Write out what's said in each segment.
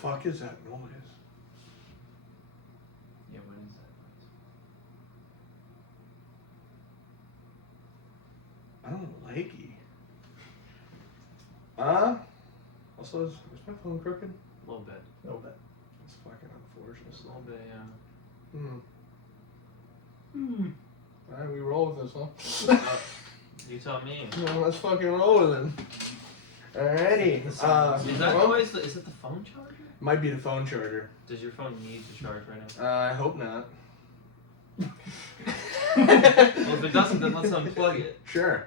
fuck is that noise? Yeah, what is that? I don't like it. Also, is my phone crooked? A little bit. A little bit. That's fucking unfortunate. Just a little bit, yeah. Alright, we roll with this, huh? You tell me. Well, let's fucking roll with it. Alrighty. Is that noise? Is it the phone charger? Might be the phone charger. Does your phone need to charge right now? I hope not. Well, if it doesn't, then let's unplug it. Sure.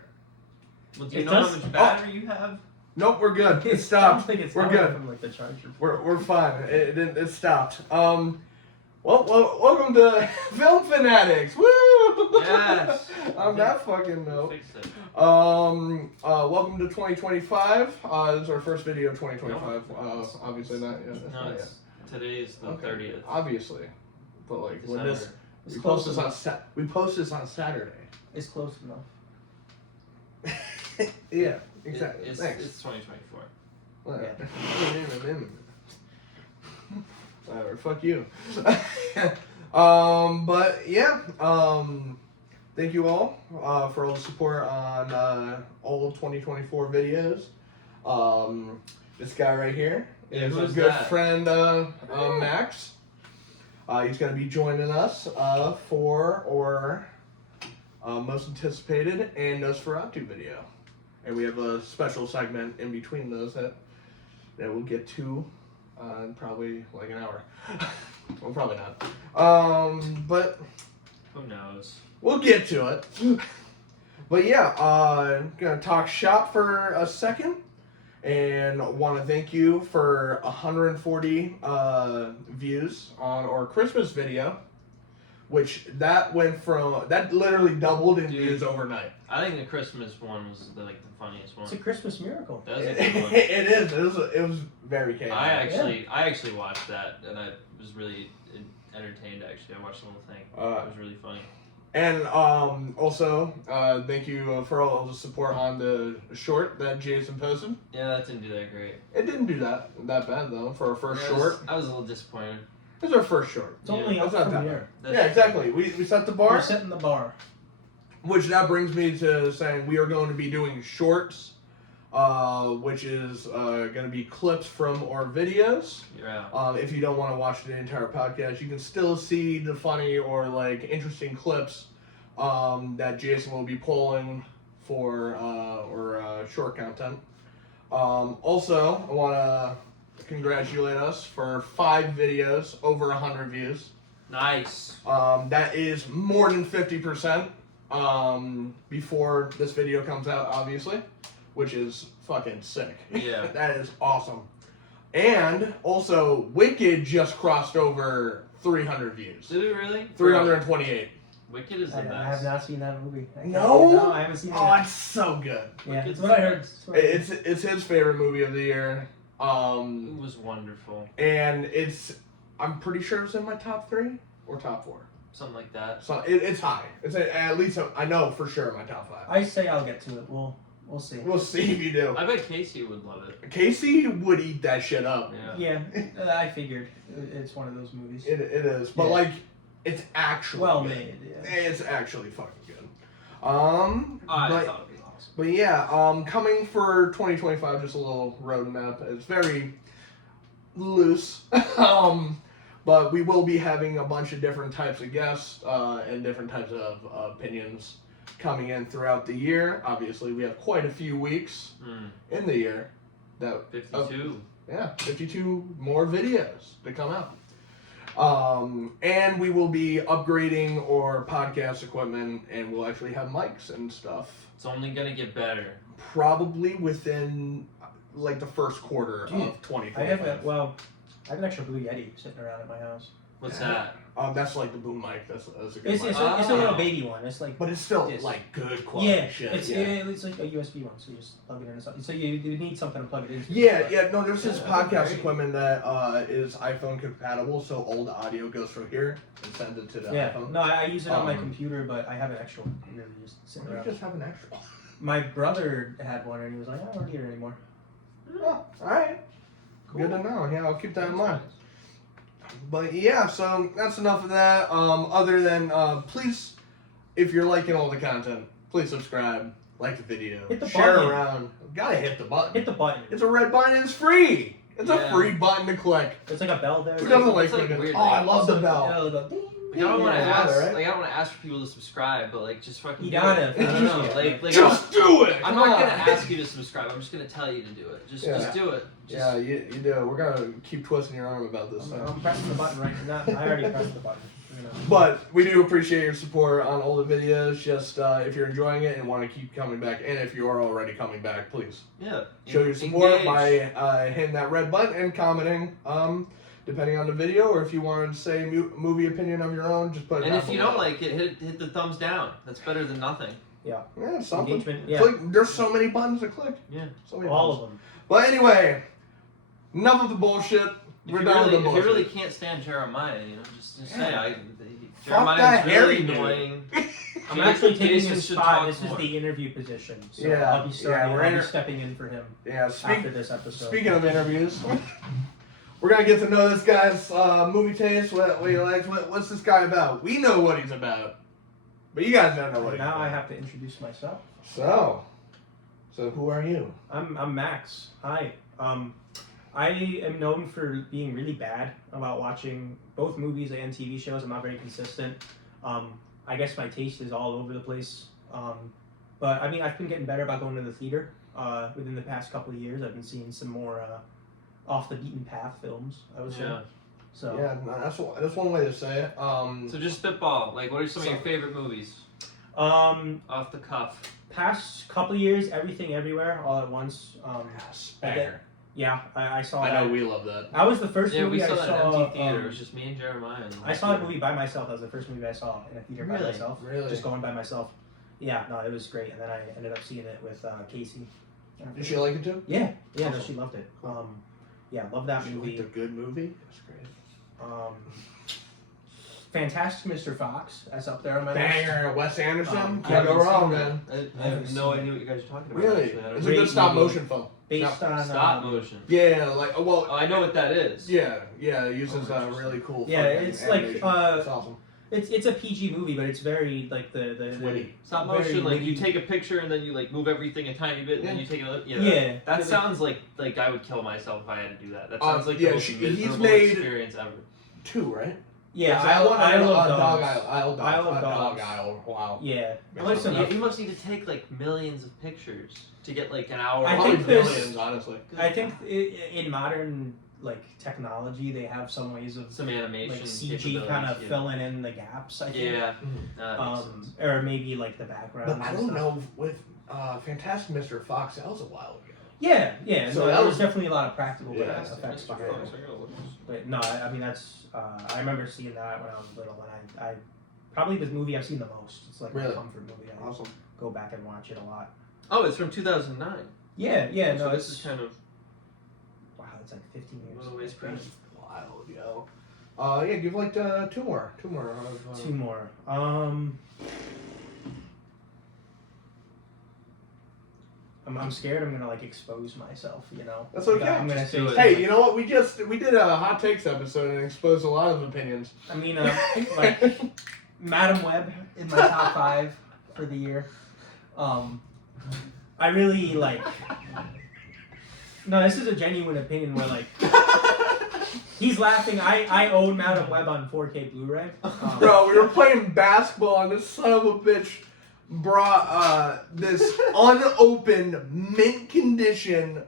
Well, do you It know does- how much battery you have? Nope, we're good. It I stopped. don't think it's We're coming good. from like the charger. We're fine. It stopped. Well, welcome to Film Fanatics. Woo! Yes. On that fucking note. Fix it. Welcome to 2025. This is our first video of 2025. Obviously not. Yeah, that's No, not it's today's the 30th. Obviously, but like when December. this It's we close post this on we post this on Saturday. It's close enough. Yeah, exactly. It's Thanks. 2024. Whatever. Whatever. Fuck you. But yeah. Thank you all for all the support on all of 2024 videos. This guy right here is a who's good that? friend, Max. He's going to be joining us for our most anticipated and Nosferatu video. And we have a special segment in between those that we'll get to in probably like an hour. Well, probably not. But Who knows? we'll get to it. But yeah, I'm gonna talk shop for a second, and want to thank you for 140 views on our Christmas video, which that literally doubled in Dude. views overnight. I think the Christmas one was the funniest one. It's a Christmas miracle. That was a good one. It is. It was very chaotic. I actually watched that, and I was really entertained. Actually, I watched the whole thing. It was really funny. And also, thank you for all the support on the short that Jason posted. Yeah, that didn't do that great. It didn't do that bad though for our first short. I was a little disappointed. It was our first short. It's only That's up not from that here. Yeah, exactly. We set the bar. We're setting the bar. Which that brings me to saying we are going to be doing shorts, which is going to be clips from our videos. Yeah. If you don't want to watch the entire podcast, you can still see the funny or like interesting clips that Jason will be pulling for short content. Also, I want to congratulate us for 5 videos over 100 views. Nice. That is more than 50%. Before this video comes out, obviously, which is fucking sick. Yeah. That is awesome. And also, Wicked just crossed over 300 views. Did it really? 328. Wicked is the best. I have not seen that movie. No? No, I haven't seen it. Oh, it's so good. Yeah, Wicked's it's what I heard. the It's what I heard. It's his favorite movie of the year. It was wonderful. And I'm pretty sure it's in my top 3 or top 4. Something like that. So it's high. It's at least I know for sure my top 5. I say I'll get to it. We'll see. We'll see if you do. I bet Casey would love it. Casey would eat that shit up. Yeah. Yeah, I figured it's one of those movies. It is, but Yeah. like, it's actually Well good. made. Yeah. It's actually fucking good. I thought Oh, it was awesome. But yeah, coming for 2025, just a little roadmap. It's very loose. But we will be having a bunch of different types of guests and different types of opinions coming in throughout the year. Obviously, we have quite a few weeks in the year. 52. 52 more videos to come out. And we will be upgrading our podcast equipment, and we'll actually have mics and stuff. It's only gonna get better. Probably within like the first quarter Dude, of 2025. I have an extra Blue Yeti sitting around at my house. What's that? That's like the boom mic. That's a good It's mic. a little baby one. It's like But it's still this. like good quality yeah, shit. it's like a USB one, so you just plug it in. So you need something to plug it into. Yeah. No, there's this Yeah, podcast great. equipment that is iPhone compatible, so all the audio goes from here and sends it to the Yeah. iPhone. No, I use it on my Um, computer, but I have an extra one. Really just sitting You around. just have an extra. My brother had one, and he was like, I don't need it anymore. Oh, all right. Good to know. Yeah, I'll keep that in mind. Nice. But yeah, so that's enough of that. Other than please, if you're liking all the content, please subscribe, like the video, Hit the share button. around. Gotta hit the button. Hit the button. It's a red button. It's free. It's a free button to click. It's like a bell there. Who doesn't like It's like clicking? weird, Oh, I like, love the Yeah, bell. like a ding. Like, I don't want to Yeah, ask. right? Like I don't want to ask for people to subscribe, but like just fucking. You do gotta. it. I don't know. Like Just do it. I'm Come not on. gonna ask you to subscribe. I'm just gonna tell you to do it. Just do it. Just, Yeah, you do it. We're gonna keep twisting your arm about this. I'm pressing the button right now. I already pressed the button. You know. But we do appreciate your support on all the videos. Just if you're enjoying it and want to keep coming back, and if you are already coming back, please Yeah. show your support Engage. by hitting that red button and commenting. Depending on the video, or if you wanted to say movie opinion of your own, just put it. And down if you below. don't like it, hit the thumbs down. That's better than nothing. Yeah, something. Engagement. Yeah. Click. There's so many buttons to click. Yeah. So many All buttons. of them. But anyway, enough of the bullshit. We're done with the If bullshit. you really can't stand Jeremiah, just say Yeah. Jeremiah's that really hairy dude. annoying. I'm actually taking Jason his should spot. talk This is more. the interview position. So Yeah, I'll be starting. yeah, we're I'll be inter- stepping in for him Yeah. after this episode. Speaking of interviews, we're gonna get to know this guy's movie taste. What he likes. What's this guy about? We know what he's about, but you guys don't know what he's Now about. I have to introduce myself. So who are you? I'm Max. Hi. I am known for being really bad about watching both movies and TV shows. I'm not very consistent. I guess my taste is all over the place. But I mean, I've been getting better about going to the theater. Within the past couple of years, I've been seeing some more off the beaten path films, I would say. Yeah. So Yeah, no, that's one way to say it. So just spitball. Like, what are some of your favorite movies off the cuff? past couple of years, Everything Everywhere All at Once. Banger. Yeah, I saw I that. know we love that. That was the first Yeah, movie we I saw that saw. in empty theater. It was just me and Jeremiah. And I saw that movie by myself. That was the first movie I saw in a theater by Really? myself. Really? Just going by myself. Yeah, no, it was great. And then I ended up seeing it with Casey. Did she like it too? Yeah, no, Awesome. she loved it. Yeah, love that She movie. liked a good movie. That's great. Fantastic Mr. Fox. That's up there on my list. Banger, Wes Anderson. I Can't go haven't wrong, seen man. that. I Never have no seen idea what you guys are talking about. Really? Actually. I don't It's a know. good stop movie. motion film. Based on Stop motion. Yeah, like well. Oh, I know what that is. Yeah, it uses Oh, interesting. really cool. Yeah, fucking it's like, animation. it's awesome. It's a PG movie, but it's very like the Witty. Stop very motion, like you witty. take a picture and then you like move everything a tiny bit and then Yeah. you take another. Yeah. That sounds like I would kill myself if I had to do that. That sounds like yeah, the most he's miserable made- experience ever. 2, right? Yeah, I love Isle of Dog Dogs. Isle. Isle of Dog Dogs. Isle. Wow. Yeah. Yeah, Listen, You must need to take like millions of pictures to get like an hour. I Probably think there's- millions, honestly. I think in modern like technology, they have some ways of some animation like CG capabilities, kind of yeah. filling in the gaps. I think. Yeah, that makes sense. Or maybe like the background. But I don't know with Fantastic Mr. Fox. That was a while ago. Yeah. So So that there was- was definitely a lot of practical Yeah. effects behind it. But no, I mean that's. I remember seeing that when I was little, and I probably the movie I've seen the most. It's like Really? my comfort movie. I Awesome. go back and watch it a lot. Oh, it's from 2009. Yeah. So No, this is it's kind of wow. It's like 15 years. one of the ways It's crazy. crazy. Wild, yo. Yeah, give like two more. Two more. Two more. I'm scared I'm gonna like expose myself, you know. That's okay. I'm gonna Just say do it. Hey, you know what? We did a hot takes episode and exposed a lot of opinions. I mean, like Madam Web in my top 5 for the year. I really like. No, this is a genuine opinion where like he's laughing. I own Madam Web on 4K Blu-ray. Bro, we were playing basketball and this son of a bitch brought this unopened, mint condition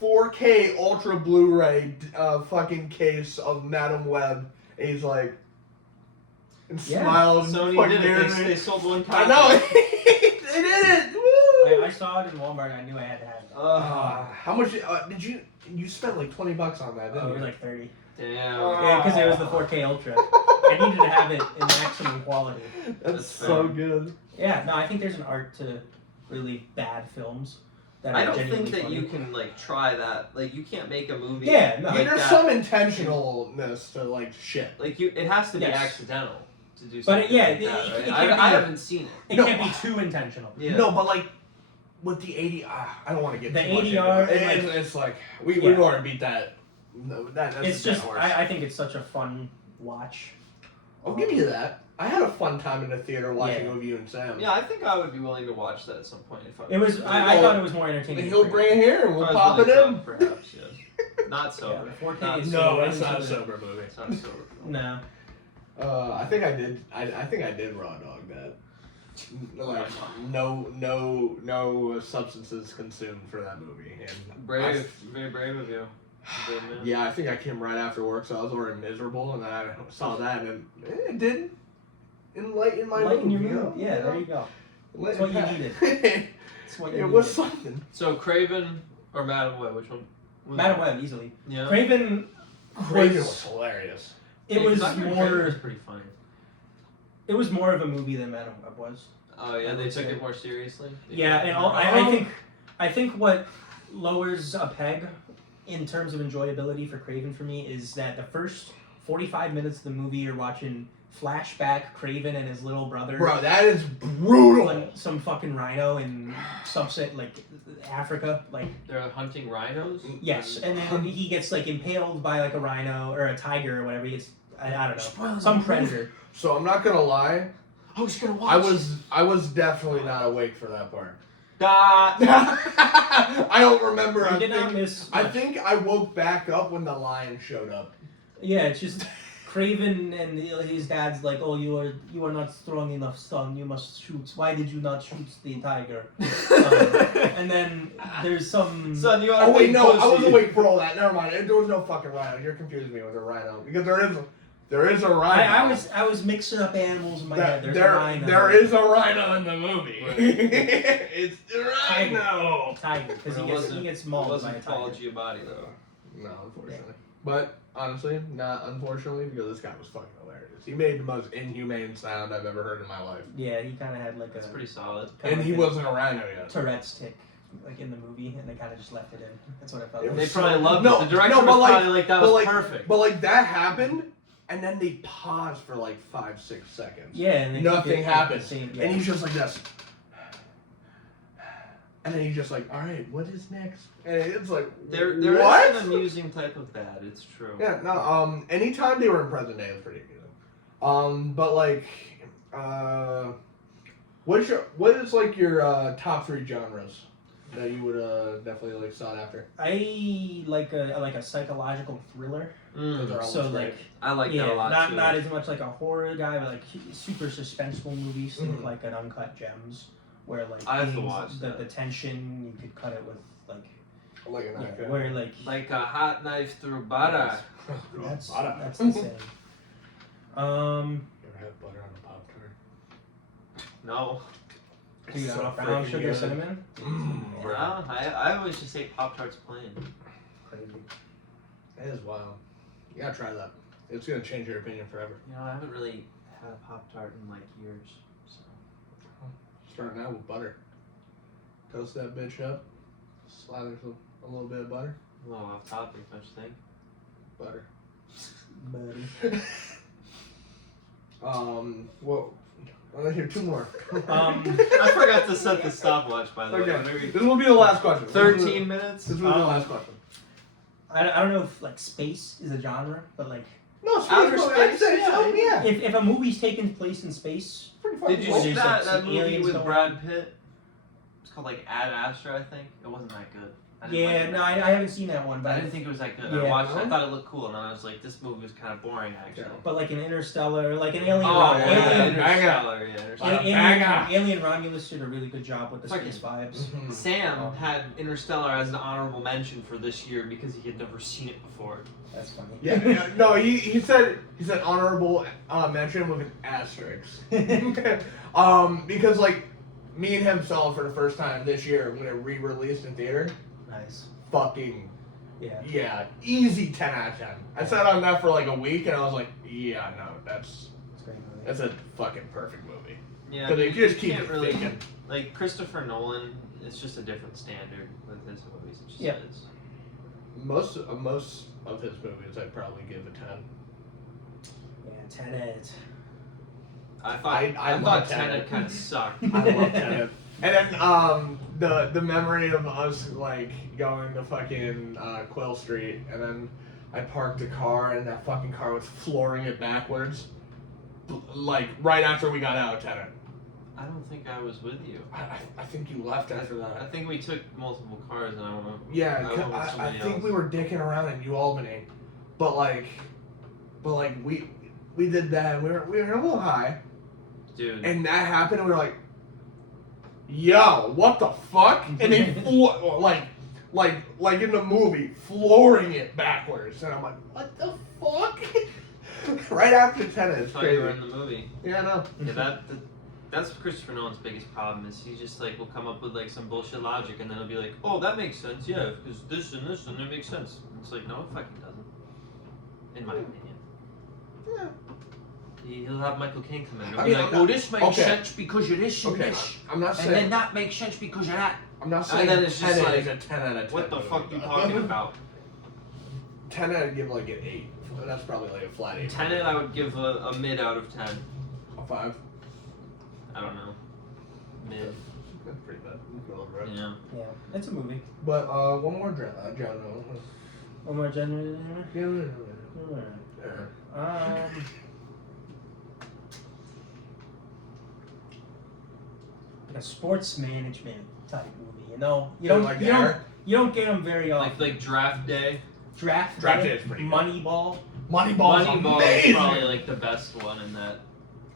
4K Ultra Blu-ray fucking case of Madam Web. And he's like, and Yeah. smiled. and Sony fucking did it. dared They me. sold one I copy. know. They did it. Woo! I saw it in Walmart. I knew I had to have it. How much did you spent like $20 on that, It didn't was you? like 30. Damn. Yeah, because it was the 4K Ultra. I needed to have it in maximum quality. That's That's so fair. good. Yeah, no, I think there's an art to really bad films that I are don't genuinely think that funny. you can like try that. Like you can't make a movie. Yeah, no. like There's that. some intentionalness to like shit. Like you, it has to be Yes. accidental to do But something yeah, like it- that, it right? can't I be- haven't seen it. It No. can't be too intentional. Yeah. No, but like with the 80, I don't want to get The too much into ADR it. and, like- It's like we've Yeah. already beat that No, that's It's a dead just horse. I think it's such a fun watch. I'll give you that. I had a fun time in the theater watching Yeah. with you and Sam. Yeah, I think I would be willing to watch that at some point. If I It was I thought it was more entertaining. He'll bring it here and we'll If I was pop really it in. drunk, perhaps, yes. Not Yeah, sober. the 4K Not is No, so it's not a into it. sober movie. It's not sober. No. I think I did. I think I did raw dog that. Like no substances consumed for that movie. And Brave, very brave of you. Brave man. Yeah, I think I came right after work, so I was already miserable, and then I saw that, and it did enlighten my Lighten mood. your you mood. know? Yeah, there you go. That's what you needed. That's what you It needed. was something. So Craven or Madam Web, which one? Madam Web, easily. Yeah. Craven Craven was was hilarious. it was Craven more was pretty funny. it was more of a movie than Madam Web was. Oh yeah, I they would took say. it more seriously. Yeah, and I think what lowers a peg in terms of enjoyability for Craven for me is that the first 45 minutes of the movie you're watching flashback Craven and his little brother. Bro, that is brutal. Like some fucking rhino in subset like Africa, like They're hunting rhinos. yes, and then he gets like impaled by like a rhino or a tiger or whatever. He gets I don't know some predator. So I'm not gonna lie. I was gonna watch. I was definitely not awake for that part. Da. I don't remember. You did not miss. I much. think I woke back up when the lion showed up. Yeah, it's just Craven and his dad's like, oh, you are not strong enough, son. You must shoot. Why did you not shoot the tiger? And then there's some. Son, you are. Oh wait, being no, I pussy. was awake for all that. Never mind. There was no fucking rhino. You're confusing me with a rhino because there is a rhino. I was mixing up animals in my head. There's a rhino. There is a rhino in the movie. Right. It's the rhino. Tiger, because he gets It mauled by a wasn't Paul tiger. Giamatti though. No, unfortunately. But honestly, not unfortunately, because this guy was fucking hilarious. He made the most inhumane sound I've ever heard in my life. Yeah, he kind of had like That's a pretty solid. kinda And he like a wasn't a rhino yet. Tourette's tick, like in the movie, and they kind of just left it in. That's what I felt. It Like. They was probably so- loved no, it. The director no, was but like- probably like, that but was like- perfect. But like that happened, and then they paused for like 5-6 seconds. Yeah, and they Nothing keep it happened. the same- yeah. And he's just like this. And then he's just like, all right, what is next? And it's like, There what? is an amusing type of bad. It's true. Yeah, no, anytime they were in present day, it was pretty amusing. But like, what is like your top 3 genres that you would definitely like sought after? I like a psychological thriller. Those are Mm. So almost like great. I like yeah, that a lot not too. not as much like a horror guy, but like super suspenseful movies. Think Mhm. like an Uncut Gems, where like I have to things- watch the that. tension you could cut it with like Like an yeah, icon. where like Like a hot knife through butter. that's Butter. that's the same. You ever had butter on a Pop-Tart? No. Dude, So on a brown freaking sugar good. cinnamon. Mm, bro. Well, I always just say Pop-Tarts plain. Crazy. That is wild. You gotta try that. It's gonna change your opinion forever. You know, I haven't really had a Pop-Tart in like years. So. Starting out with butter. Toast that bitch up. Slather a little bit of butter. A little off topic, don't you think? Butter. Buddy. Well, I want to hear 2 more. I forgot to set the stopwatch, by the way. Okay. Maybe This will be the last question. 13 minutes? This will be the last question. I don't know if like space is a genre, but like No, Outer space. I'd space, say yeah. so, yeah. if a movie's taking place in space, Pretty fucking Did you cool. see There's, that, like, that some movie aliens with going Brad Pitt? It's called like Ad Astra, I think. It wasn't that good. I didn't like yeah, it. no, I haven't seen that one, But but I didn't think it was that good. Yeah. I watched it, I thought it looked cool, and then I was like, this movie was kind of boring, actually. Yeah. but like an Interstellar, like an Alien. Oh, yeah, Alien, Interstellar, yeah, Interstellar. Alien Romulus did a really good job with the Fucking- space vibes. Mhm. Sam had Interstellar as an honorable mention for this year because he had never seen it before. That's funny. Yeah, no, he said honorable mention with an asterisk. Because like me and him saw it for the first time this year when it re-released in theater. Nice. Fucking Yeah. yeah, easy 10 out of 10. I sat on that for like a week and I was like, yeah, no, that's It's a great movie. a fucking perfect movie. Yeah, Because you they just keep can't it really thinking. like Christopher Nolan. It's just a different standard with his movies. It just Yeah. is. Most of his movies I'd probably give a 10. Yeah, Tenet. I thought I thought love Tenet Tenet. kind of sucked. I love Tenet. And then the memory of us like going to fucking Quill Street and then I parked the car and that fucking car was flooring it backwards. Like, right after we got out of Tenet. I don't think I was with you. I think you left after that. I think we took multiple cars and I went. Yeah, I went with I somebody think else. we were dicking around in New Albany. But like we did that and we were a little high. Dude. And that happened and we were like, yo, what the fuck? And they like in the movie, flooring it backwards. And I'm like, what the fuck? Right after Tenet, it's I thought you were crazy. in the movie. Yeah, I know. Yeah, that's Christopher Nolan's biggest problem is he just like will come up with like some bullshit logic and then he'll be like, oh, that makes sense, yeah, because this and it makes sense. And it's like, no, it fucking doesn't. In my opinion. Yeah. He'll have Michael Caine come in and I be mean, like, I'm oh, not- this makes okay. sense because of this and Okay, this. I'm not And saying then that makes sense because of that. I'm not saying then it's just Tenet like, is a 10 out of 10. What the movie, fuck you though. talking about? 10 I'd give like an 8. That's probably like a flat 8. Tenet, I would give a mid out of 10. A 5. I don't know. Mid. That's pretty bad. Middle of the road. Yeah. Yeah, it's a movie. But one more genre. One more genre. Like a sports management type movie. You know, you don't like you don't get them very often. Like Draft Day. Draft Day Day, is pretty good. Moneyball. Moneyball Moneyball is is amazing. probably like the best one in that.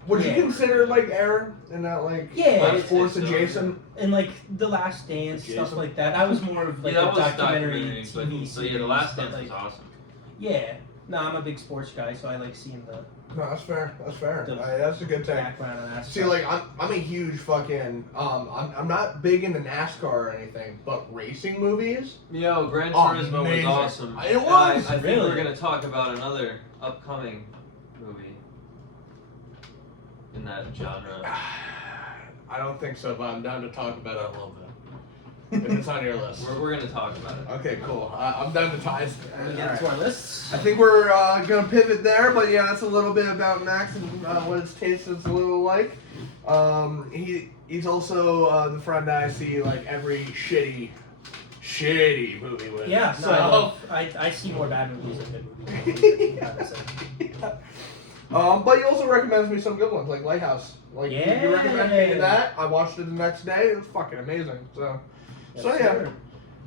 Would Yeah. you consider like Air and that like Yeah. sports I think so. adjacent? And like The Last Dance, Jason? stuff like that. That was more of like Yeah, that a was documentary but TV so yeah, The series Last that, Dance was like, awesome. Yeah. No, I'm a big sports guy, so I like seeing the No, that's fair. That's fair. The That's a good take. background of that See, stuff. like I'm a huge fucking I'm not big into NASCAR or anything, but racing movies. Yo, Gran Oh, Turismo amazing. was awesome. It And was! I think Really? we're gonna talk about another upcoming movie in that genre. I don't think so, but I'm down to talk about it a little bit. If it's on your list. We're gonna talk about it. Okay, cool. I'm done to tie. we get into our lists. I think we're gonna pivot there, but yeah, that's a little bit about Max and what his taste is a little like. He's also the friend that I see like every shitty movie with. Yeah, So. no, I see more bad movies than good movies. I have to say. But he also recommends me some good ones like Lighthouse. Like you recommended me that. I watched it the next day. It was fucking amazing. So. Yes, So yeah, sir.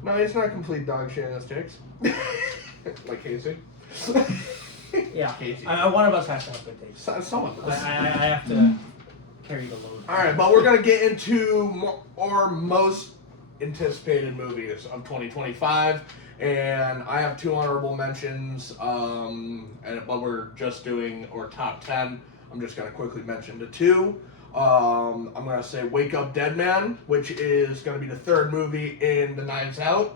no, he's not complete dog shit in his takes. Like Casey. Yeah, Casey. one of us has to have good taste. Someone I does. have to carry the load. All right, but we're gonna get into our most anticipated movies of 2025, and I have 2 honorable mentions. But we're just doing our top 10. I'm just gonna quickly mention the 2. I'm gonna say Wake Up Dead Man, which is gonna be the 3rd movie in the Knives Out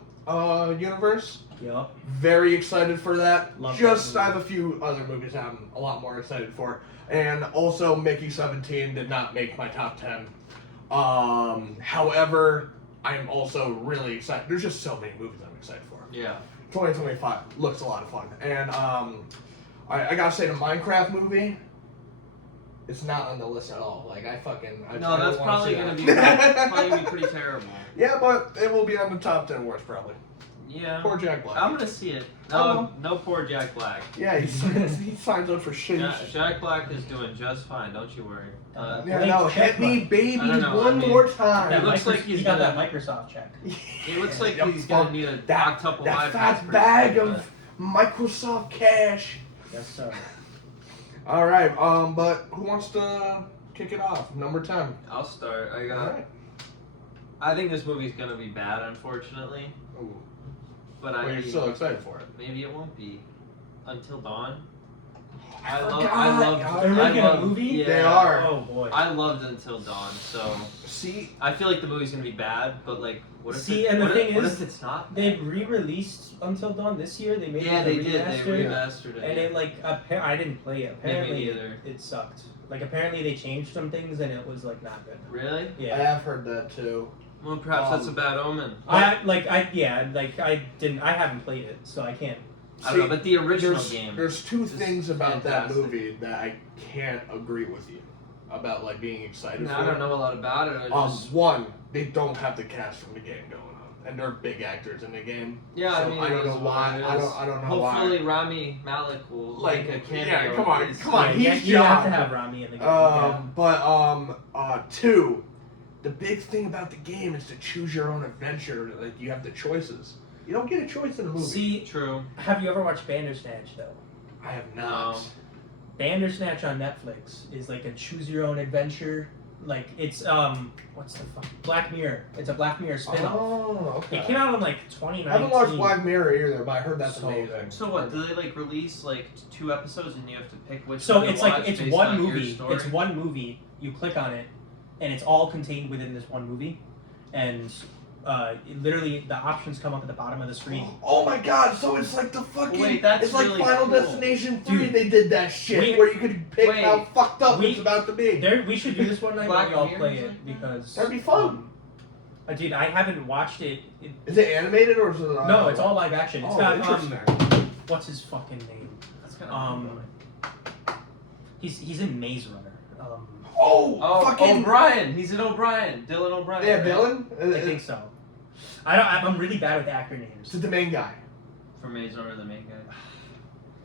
universe. Yup. Very excited for that. Love Just that I have a few other movies I'm a lot more excited for. And also Mickey 17 did not make my top 10. However, I'm also really excited. There's just so many movies I'm excited for. Yeah. 2025 looks a lot of fun. And I gotta say the Minecraft movie, it's not on the list at all. Like I No, don't that's wanna probably see gonna that. be probably gonna be pretty terrible. Yeah, but it will be on the top 10 worst probably. Yeah. Poor Jack Black. I'm gonna see it. Oh. No poor Jack Black. Yeah, he signs up for shit. Jack Black is doing just fine. Don't you worry. Yeah, no, hit me, baby, I don't know, one I mean, more time. It looks like he's got gonna- that Microsoft check. It looks like Yep, he's gonna fuck need a that octuple that iPad fat pretty bag soon, of Microsoft cash. Yes, sir. All right, but who wants to kick it off? Number 10. but I'll start. All right. I think this movie's gonna be bad, unfortunately. Ooh, But well, you're still excited for it. maybe it won't be. Until Dawn. I I forgot. love. They're making a love- movie? Yeah, They are. Oh boy. I loved Until Dawn, so See, I feel like the movie's gonna be bad. But like, what if? See, it, and the what thing if, what is, if it's not? They re-released Until Dawn this year. They made Yeah, it they a did. They remaster, remastered it. and yeah. it like I didn't play it. Apparently, neither. it sucked. Like apparently they changed some things and it was like not good. Really? I Yeah. have heard that too. Well, perhaps that's a bad omen. I haven't played it, so I can't. I don't know, but the original there's, game. There's 2 is things about fantastic. that movie that I can't agree with you about, like being excited No, for. I don't know a lot about it. I just, One, they don't have the cast from the game going on, and they're big actors in the game. Yeah, So I mean, I don't know why. I don't know why. Hopefully, Rami Malek will Like, make a cameo. yeah, come on, Yeah, he's you have to John. have Rami in the game. But 2, the big thing about the game is to choose your own adventure. Like you have the choices. You don't get a choice in a movie. See, True. have you ever watched Bandersnatch though? I have not. No. Bandersnatch on Netflix is like a choose your own adventure. Like it's what's the fuck? Black Mirror. It's a Black Mirror spin-off. Oh, okay. It came out in like 2019. I haven't watched Black Mirror either, but I heard that's So- amazing. So what? Do they like release like 2 episodes and you have to pick which? So one to it's like watch it's based one on your movie. story? It's one movie. You click on it, and it's all contained within this one movie, and literally the options come up at the bottom of the screen. Oh my god, so it's like the fucking Wait, that's it's like really Final cool. Destination 3, Dude, they did that shit we- where you could pick wait, how fucked up we- it's about to be. We should do this one night Black when we all Mirror play is it like that? because That'd be fun. Dude, I haven't watched it. Is it animated or is it No, it's all live action. It's Oh, got interesting. what's his fucking name? That's kind of He's in Maze Runner. Oh, fucking O'Brien. He's in O'Brien. Dylan O'Brien. Yeah, right? Dylan? I think so. I'm really bad with actor names. It's the main guy. For Maze Runner, the main guy.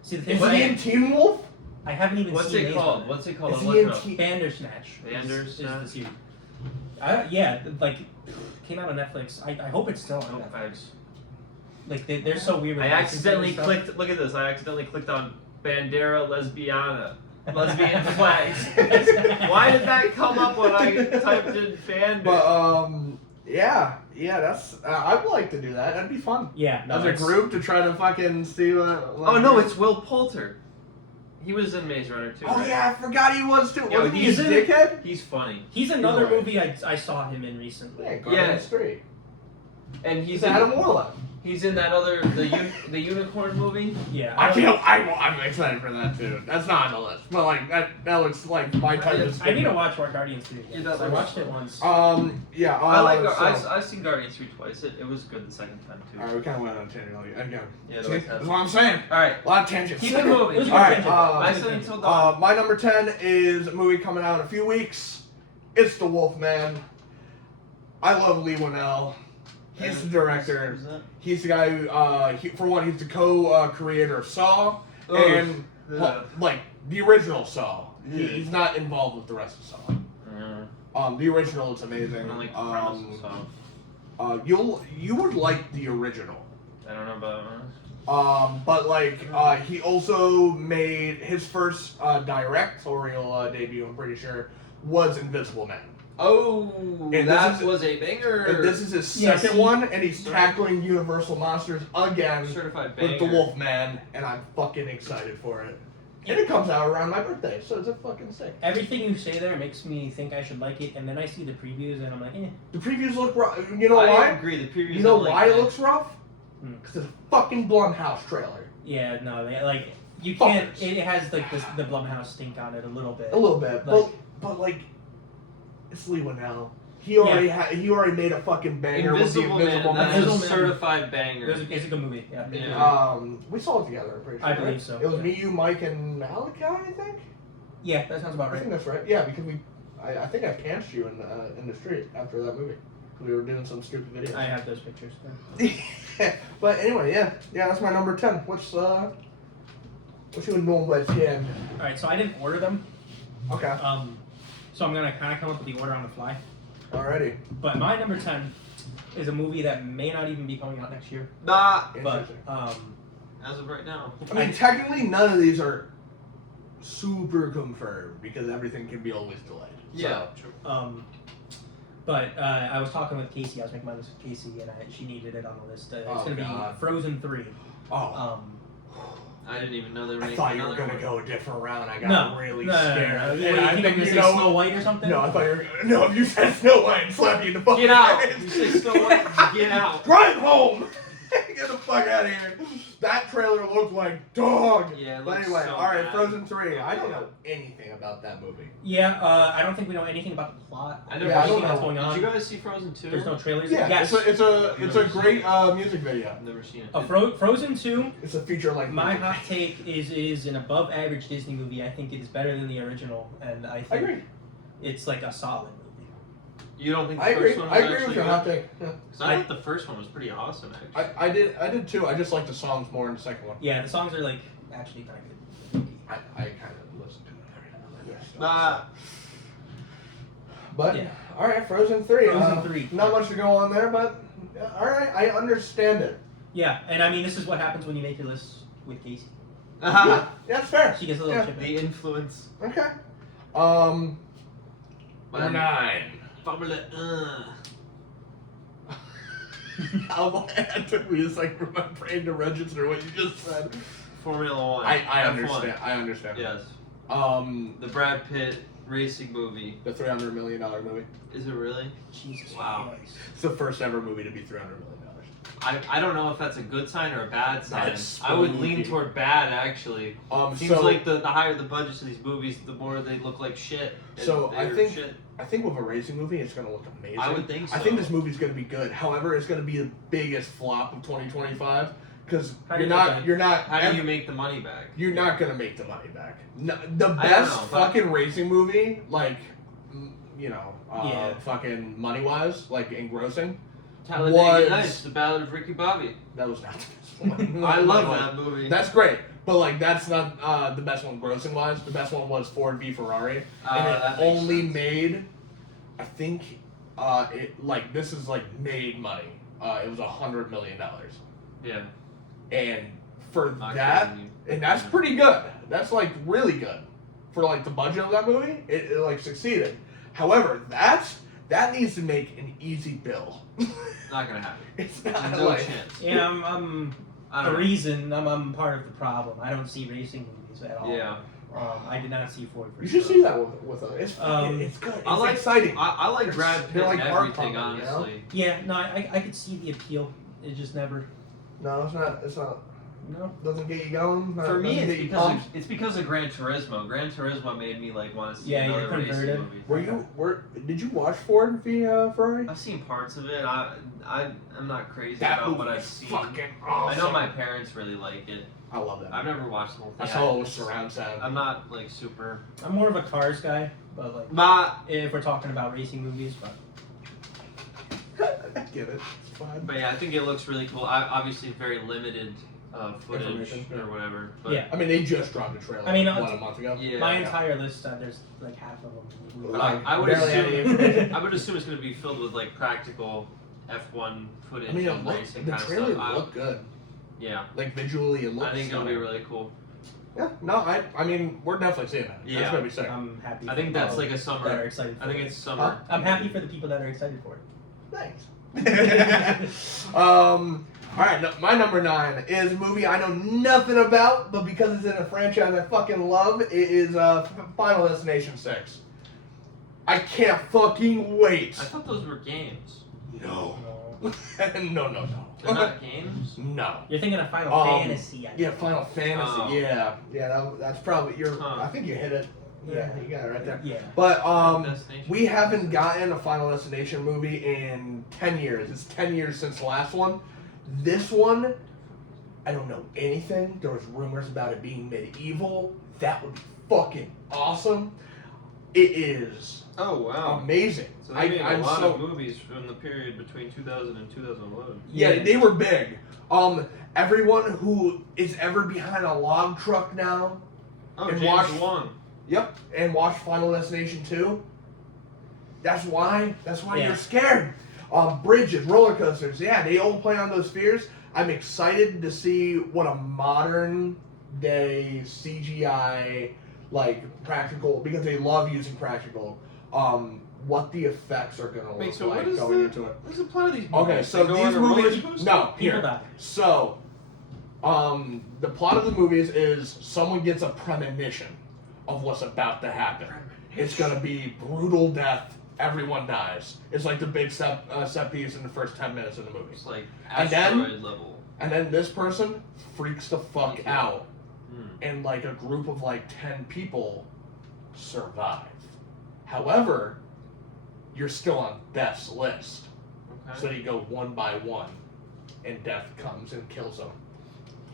See the thing Is is, he in Teen Wolf? I haven't even What's seen it Maze called? Runner. What's it called? Is I'm he in looking up. Teen Bandersnatch. Is the Bandersnatch? series. Yeah, like came out on Netflix. I hope it's still on Oh, Netflix. facts. Like they're so weird. With I accidentally licensing and clicked. Look at this. I accidentally clicked on Bandera Lesbiana. Lesbian flags. Why did that come up when I typed in fan? But yeah, that's I would like to do that. That'd be fun. Yeah, no, As a it's- group to try to fucking see what. Oh no, it's Will Poulter. He was in Maze Runner too. Oh right? yeah, I forgot he was too. Yo, Wasn't he a he's in- dickhead? He's funny, He's another Either way. movie I saw him in recently. Yeah, Guardian Yeah. Street. and He's he's in, Adam Warlock. he's in that other the unicorn movie. Yeah, I'm excited for that too. That's not on the list, but like that looks like my type of. I need to watch more Guardians 3 again. Yeah, that I looks watched it once. Yeah. I like. So, I've seen Guardians 3 twice. It was good the second time too. all right, we kind of went on a tangent again. Yeah, See, that's that's what I'm saying. All right, A lot of tangents. keep it moving. It was a All good right, tangent. Nice until dawn. My number 10 is a movie coming out in a few weeks. It's The Wolfman. I love Lee Winnell. He's the director. Who's that? He's the guy who, for one, he's the co-creator of Saw, Ugh. and Ugh. like the original Saw. Yeah. He's not involved with the rest of Saw. Yeah. The original is I amazing. don't like the premise, so You would like the original. I don't know about. But like he also made his first directorial debut. I'm pretty sure was Invisible Man. Oh, And that this is- was a banger. And this is his Yeah, second see- one, and he's tackling Universal monsters again certified banger. with the Wolfman, and I'm fucking excited for it. And it comes out around my birthday, so it's a fucking sick. Everything you say there makes me think I should like it, and then I see the previews and I'm like, eh. The previews look rough. You know I why? agree. The previews. You know I'm like, why it looks rough? Hmm. Because it's a fucking Blumhouse trailer. Yeah, no, like you can't. Fuckers. It has like the Blumhouse stink on it a little bit. A little bit, Like- but like, it's Lee Winnell. He already made a fucking banger Invisible with the Invisible Man. Man. That's a Invisible Man. certified banger. It's a good movie. Yeah. Yeah. We saw it together. I'm pretty sure. I believe right? so, It was yeah. me, you, Mike, and Malachi. I think. Yeah, that sounds about I right. think that's right. Yeah, because I think I pantsed you in the street after that movie. We were doing some stupid videos. I have those pictures. Yeah. But anyway, yeah, that's my number 10. What's your number 10? All right, so I didn't order them. Okay. So I'm gonna kind of come up with the order on the fly. Alrighty. But my number 10 is a movie that may not even be coming out next year. Nah. But Interesting. As of right now. I mean, technically, none of these are super confirmed because everything can be always delayed. Yeah. True. But I was talking with Casey. I was making my list with Casey, and she needed it on the list. It's gonna God. be Frozen 3. Oh. I didn't even know they were I making thought you were another gonna one. go a different round. I got No, really no, scared. no. What, And do you I think I'm think gonna you say know. Snow White or something? No, I thought you were. No, if you said Snow White, I'd slap you in the fucking Get out! face. You say Snow White, get out! Drive home! Get the fuck out of here. That trailer looked like dog. Yeah, it But looks anyway, so alright, bad. Frozen 3. I don't know anything about that movie. Yeah, I don't think we know anything about the plot. I never Yeah, I seen don't Anything that's know. going on. Did you guys see Frozen 2? There's no trailers. Yeah, Yes. it's a great music video. I've never seen it. Frozen 2. It's a feature like My hot take is an above average Disney movie. I think it is better than the original, and I I think agree. it's like a solid movie. You don't think the I agree. first one was I agree actually with your good? hot take. Yeah. 'Cause I thought the first one was pretty awesome, actually. I did too. I just like the songs more in the second one. Yeah, the songs are like actually kind of good. I kind of listened to them every now and then. Ah. But Yeah. all right, Frozen 3. Frozen 3. Not much to go on there, but all right, I understand it. Yeah, and I mean this is what happens when you make your list with Casey. Yeah, that's fair. She gets a little Yeah. chip in. The influence. Okay. Number 9. Formula. It took me a second for my brain to register what you just said. Formula One. I F1. understand. I understand. Yes. The The Brad Pitt racing movie. $300 million movie. Is it really? Jesus Wow. Christ. It's the first ever movie to be $300 million. I don't know if that's a good sign or a bad sign. That's I would lean spooky. toward bad, actually. Seems So like the higher the budgets of these movies, the more they look like shit. So I They're think- shit. I think with a racing movie, it's gonna look amazing. I would think so. I think this movie's gonna be good. However, it's gonna be the biggest flop of 2025 because How do you're you not think that? you're not How do ev- you make the money back? you're not gonna make the money back. No, the I don't best know, but- fucking racing movie, like Yeah. fucking money wise, like engrossing. Talladega was- Nights, The Ballad of Ricky Bobby. That was not the best one. I love that movie. That's great, but like that's not the best one grossing wise. The best one was Ford v Ferrari, and that it makes only sense. made, I think, this is like made money. It was $100 million, Yeah. and for Not that, crazy. and that's pretty good. That's like really good for like the budget of that movie. It like succeeded. However, that needs to make an easy bill. Not gonna happen. It's not No like chance. Yeah, I'm I the don't know. reason I'm part of the problem. I don't see racing movies at all. Yeah. I did not see Ford. you should see that with us. It's fucking, Um, it's good. It's I like exciting. I like They're- Brad Pitt they're like and art everything, pop, you know? honestly. Yeah, no, I could see the appeal. It just never. No, it's not. It's not. No. Doesn't get you going. For me, doesn't it's get you because pumped. it's because of Gran Turismo. Gran Turismo made me like want to see Yeah, you're another racing converted. movie. Did you watch Ford v Ferrari? I've seen parts of it. I'm not crazy That about movie what I've is seen. fucking I awesome. know my parents really like it. I love that. I've never watched the whole I thing. saw it with surround sound. I'm not like super. I'm more of a Cars guy, but like But if we're talking about racing movies, but I get it. It's fine. but yeah, I think it looks really cool. Obviously, very limited footage Information, yeah. or whatever. But Yeah. I mean, they just dropped a trailer. I mean, a month ago. Yeah. my entire list, there's like half of them. But I would Barely any assume information. I would assume it's going to be filled with like practical F1 footage I mean, and racing the kind of trailer stuff. looked good. Yeah, Like visually, it looks. I think it'll be really cool. Yeah. No, I mean, we're definitely seeing that. Yeah. That's gonna be sick. I'm happy. I think for that's people like a that are summer. excited. For I think it. it's summer. I'm happy for the people that are excited for it. Thanks. All right, my number 9 is a movie I know nothing about, but because it's in a franchise I fucking love, it is Final Destination 6. I can't fucking wait. I thought those were games. No. No. No. They're not games. No. You're thinking of Final Fantasy. I Yeah, think. Final Fantasy. Oh. Yeah. That's probably your. Huh. I think you hit it. Yeah, Yeah. you got it right there. Yeah. But Destination. we haven't gotten a Final Destination movie in 10 years. It's 10 years since the last one. This one, I don't know anything. There was rumors about it being medieval. That would be fucking awesome. It is Oh wow. amazing. So they made a I'm lot so of movies from the period between 2000 and 2011. yeah, they were big. Everyone who is ever behind a log truck now, Oh, And James watch- Wan. yep, and watch Final Destination 2. That's why Yeah. you're scared. Bridges, roller coasters, yeah, they all play on those fears. I'm excited to see what a modern day CGI, like practical, because they love using practical, what the effects are gonna Wait, look so like what is going the into it. what's the plot of these movies? Okay, so They go these on a roller movies, coaster? no, People here. die. So, the plot of the movies is someone gets a premonition of what's about to happen. It's gonna be brutal death. Everyone dies. It's like the big set piece in the first 10 minutes of the movie. It's like And then- asteroid level. And then this person freaks the fuck Yeah. out, Hmm. and like a group of like 10 people survive. However, you're still on death's list. Okay. So you go one by one, and death comes and kills them.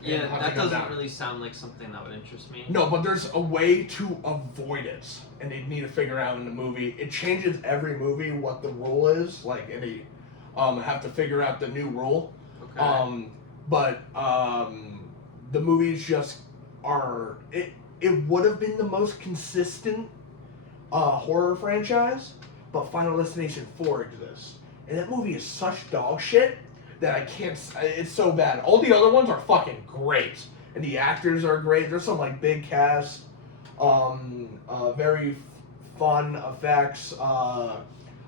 Yeah, hunting that them doesn't down. really sound like something that would interest me. No, but there's a way to avoid it, and they need to figure out in the movie. It changes every movie what the rule is, like, and they have to figure out the new rule. Okay. The movies just are. It would have been the most consistent horror franchise, but Final Destination 4 exists, and that movie is such dog shit that I can't. It's so bad. All the other ones are fucking great, and the actors are great. There's some like big cast, very fun effects, a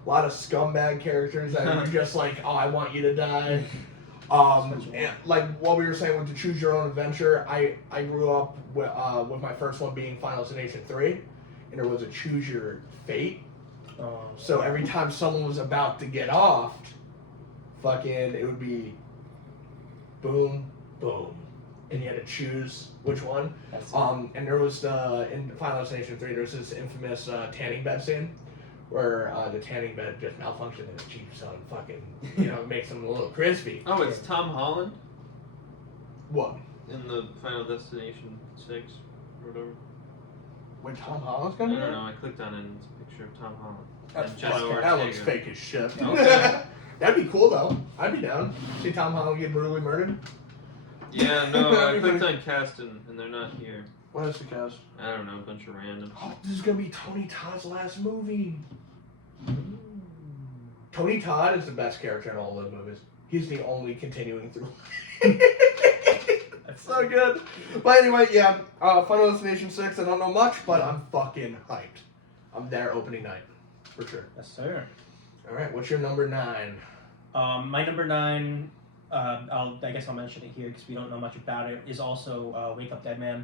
lot of scumbag characters that are just like, oh, I want you to die. And like what we were saying with the choose your own adventure, I grew up with my first one being Final Destination 3, and there was a choose your fate. So every time someone was about to get offed, fucking it would be boom, boom, and you had to choose which one. And there was in Final Destination 3, there's this infamous tanning bed scene where the tanning bed just malfunctioned in the Jeep, so it fucking makes them a little crispy. Oh, it's Tom Holland What? in the Final Destination 6 or whatever. When Tom Holland's I gonna don't be know. I clicked on it and it's a picture of Tom Holland. That's And Jenna fucking, that looks Ortega. fake as shit. Okay. That'd be cool though. I'd be down. See Tom Holland get brutally murdered. Yeah, no, I That'd be clicked funny. on cast and they're not here. What is the cast? I don't know, a bunch of random. Oh, this is gonna be Tony Todd's last movie. Tony Todd is the best character in all those movies. He's the only continuing through. That's so good. But anyway, yeah, Final Destination 6, I don't know much, but I'm fucking hyped. I'm there opening night, for sure. Yes, sir. Alright, what's your number 9? My number 9, I guess I'll mention it here because we don't know much about it, is also Wake Up Dead Man.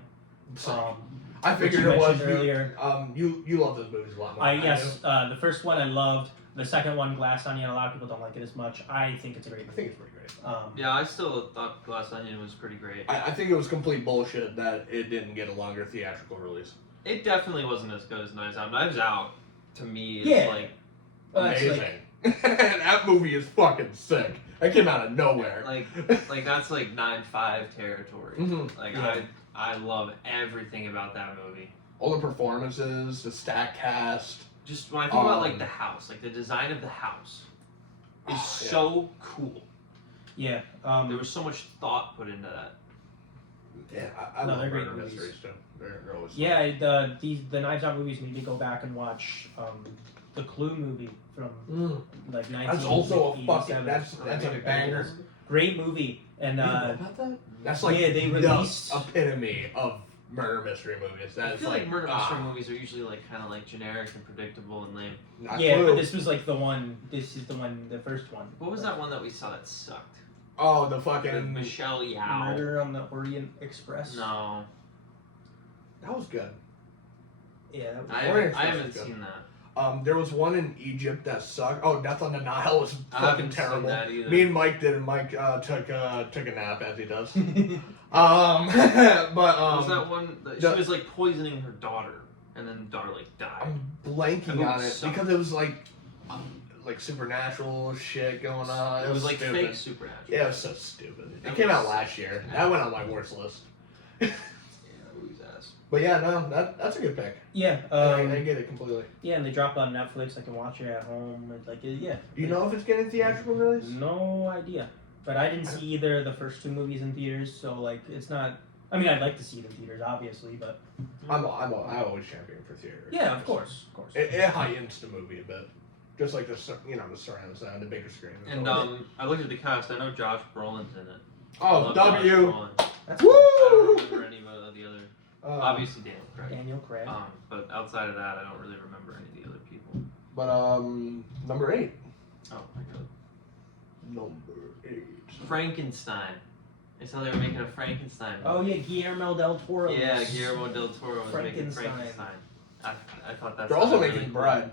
I which figured you it was mentioned earlier. You love those movies a lot more. than I Yes, the first one I loved. The second one, Glass Onion, a lot of people don't like it as much. I think it's a great do. I movie. think it's pretty great. Yeah, I still thought Glass Onion was pretty great. I think it was complete bullshit that it didn't get a longer theatrical release. It definitely wasn't as good as Knives Out. Knives Out, to me, is Yeah. like, That's Amazing. That movie is fucking sick. That came out of nowhere. like that's like 9-5 territory. Mhm. Like Yeah. I love everything about that movie. All the performances, the stack cast. Just when I think about like the house, like the design of the house is so cool. Yeah. There was so much thought put into that. Yeah, I No, love they're great murder movies. mysteries too. They're always fun. Yeah, the Knives Out movies made me go back and watch the Clue movie from like 1987. That's also a fucking. That's a Maybe banger. Beatles. Great movie. And You know about that? That's like yeah, they released. the epitome of murder mystery movies. I That's feel like murder mystery ah, movies are usually like kind of like generic and predictable and lame. not Yeah, Clue. but this was like the one. This is the first one. What was that one that we saw that sucked? Oh, the With fucking. Michelle Yao. Murder on the Orient Express. No, That was good. Yeah, that was. I Orient haven't, I Express haven't is good. seen that. There was one in Egypt that sucked. Oh, Death on the Nile was I fucking haven't terrible. seen that either. Me and Mike did, and Mike took a nap as he does. But What was that one? She was like poisoning her daughter, and then the daughter like died. I'm blanking That on it sucked. because it was like supernatural shit going on. It was like stupid. fake supernatural. Yeah, it was so stupid. It That came was out last year. That went on my worst list. Yeah, that movie's ass. But yeah, no, that's a good pick. Yeah. I get it completely. Yeah, and they dropped it on Netflix. I can watch it at home. It's like yeah. Do you know if it's getting theatrical release? No idea. But I didn't see either of the first two movies in theaters, so like it's not. I mean, I'd like to see it in theaters, obviously, but I always champion for theater. yeah, of course. It heightens the movie a bit, just like the surround sound, the bigger screen. And I looked at the cast. I know Josh Brolin's in it. I Oh, love Josh W. Brolin. That's Woo! I don't remember any of the other. Obviously Daniel Craig. Daniel Craig. But outside of that, I don't really remember any of the other people. But number 8. Oh my god. Number 8. Frankenstein. I saw they were making a Frankenstein movie. Oh yeah, Guillermo del Toro. Yeah, Guillermo del Toro was making Frankenstein. Frankenstein. I thought that They're also sounded making really Bride. cool.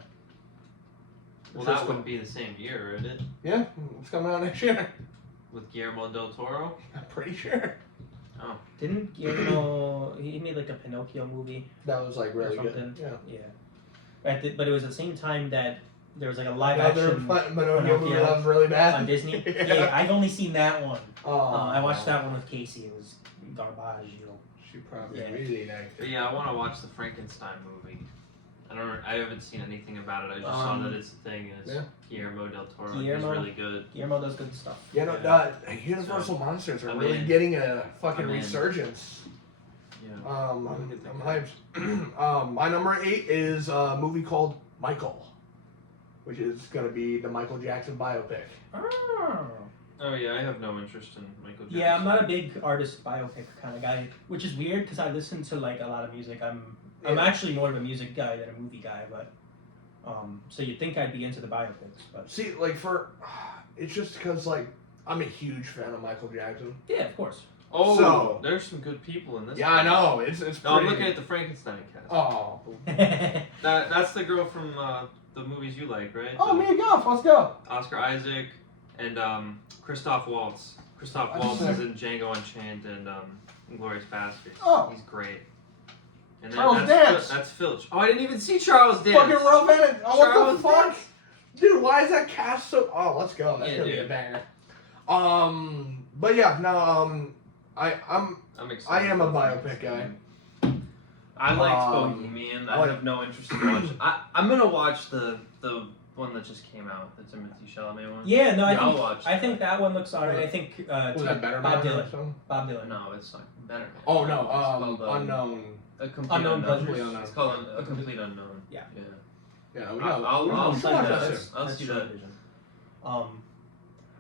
Well, First that one. wouldn't be the same year, would it? Yeah, it's coming out next year. With Guillermo del Toro? I'm pretty sure. Didn't Guillermo? He made like a Pinocchio movie. That was like really Or good. something. Yeah. Yeah. But it was at the same time that there was like a live Another action Pinocchio movie that was really bad. on Disney. Yeah. Yeah, I've only seen that one. Oh. I watched that one with Casey. It was garbage. She probably Yeah. really liked But it. yeah, I want to watch the Frankenstein movie. I haven't seen anything about it. I just saw that it's a thing. And it's yeah. Guillermo del Toro. Guillermo? He's really good. Guillermo does good stuff. Yeah, no, Yeah. Universal Monsters are I'm really in. getting a fucking I'm in. resurgence. Yeah. I'm Good thing. hyped. My number 8 is a movie called Michael, which is gonna be the Michael Jackson biopic. Oh yeah, I have no interest in Michael Jackson. Yeah, I'm not a big artist biopic kind of guy, which is weird because I listen to like a lot of music. I'm Yeah. actually more of a music guy than a movie guy, but so you'd think I'd be into the biopics, but See, like it's just because like I'm a huge fan of Michael Jackson. yeah, of course. Oh, So- there's some good people in this. Yeah, I cast. know. It's No, pretty. I'm looking at the Frankenstein cast. Oh. That's the girl from the movies you like, right? Oh, The Mia Goth. Let's go. Oscar Isaac and Christoph Waltz. Christoph I Waltz just is in Django Unchained and Inglourious Basterds. Oh. He's great. And Charles that's Dance. That's Filch. Oh, I didn't even see Charles Dance. Fucking Ralph Bennett. Oh, what Charles the fuck? Dance. Dude, why is that cast so? Oh, let's go. That's Yeah, gonna be a dude. banger. But yeah, no, I'm I'm excited. I am a about biopic guy. I liked Um, Bohemian. I I like- have no interest in watching. I'm gonna watch the one that just came out, the Timothée Chalamet one. Yeah, no, I'll watch I think that one looks alright. I think Was that better? Bob Man or Dylan. something? Bob Dylan. No, it's like better. Oh no, It's called, unknown. A complete Unknown unknown. Pleasures. It's called a complete unknown. Yeah. Yeah. Yeah, we I'll- got. I'll we should see watch that. that soon. I'll see that. Vision.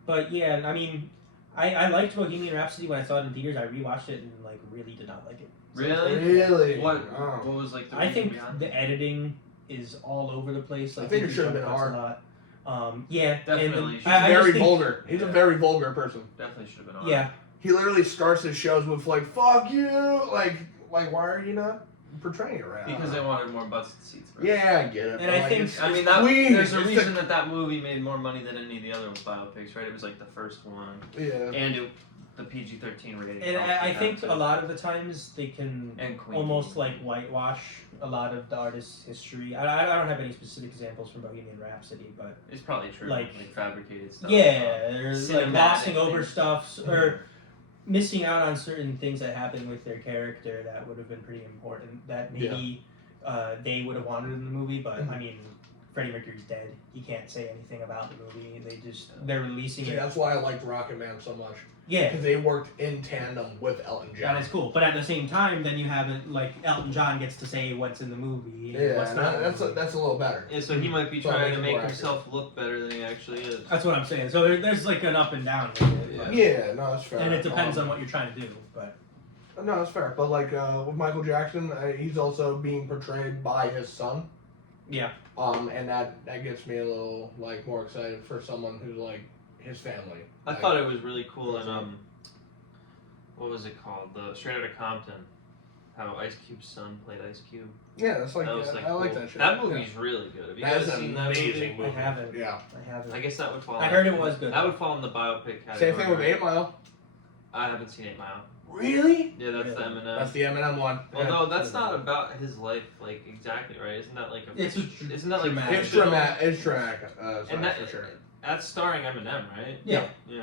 But yeah, I mean, I liked Bohemian Rhapsody when I saw it in theaters. I rewatched it and like really did not like it. Really? Really? What? Oh. What was like the I reason think behind the editing is all over the place. Like, I think it they should have jump been cuts hard. a lot. Yeah, Definitely. And He's I Very just think- vulgar. He's a very vulgar person. Definitely should have been on. Yeah, He literally starts his shows with like "fuck you," like why are you not portraying it right? Because they wanted more butts in seats. Bro. Yeah, I get it. And but, I like, think- it's- I mean, it's that, Queen. there's a It's reason that movie made more money than any of the other biopics, right? It was like the first one, Yeah. and the PG-13 rating. and helped I with think that, a too. lot of the times they can And Queen. almost like whitewash a lot of the artist's history. I don't have any specific examples from Bohemian Rhapsody, but It's probably true. like- Like fabricated stuff. yeah, there's like cinematic glossing over things. stuff or missing out on certain things that happen with their character that would have been pretty important that maybe they would have wanted in the movie. But I mean, Freddie Mercury's dead. He can't say anything about the movie. They're releasing See, it. that's why I liked Rocket Man so much. Yeah. Because they worked in tandem with Elton John. That is cool, but at the same time, then you have it like Elton John gets to say what's in the movie. and Yeah, what's and not in the that's movie. that's a little better. Yeah, so he might be So it trying makes to it make more himself look better than he actually is. That's what I'm saying. So there's like an up and down with it, but- Yeah, no, that's fair. and it depends on what you're trying to do. But No, that's fair. But like with Michael Jackson, he's also being portrayed by his son. yeah, And that gets me a little like more excited for someone who's like his family. I Like, thought it was really cool in what was it called? The Straight Outta Compton. How Ice Cube's son played Ice Cube. Yeah, that's like That was like I like cool. that shit. That movie's really good. Have you That's guys an seen that amazing movie? movie. I haven't. Yeah. I haven't. I guess that would fall. I heard it was good. That would fall in the biopic category. Same thing with 8 Mile. I haven't seen 8 Mile. Really? Yeah, that's the Really? Eminem. That's the Eminem one. Although that's not about his life, like exactly, right? Isn't that like a? It's isn't that like dramatic. It's fictional? dramatic. It's dramatic. And that, for sure. that's starring Eminem, right? Yeah. Yeah.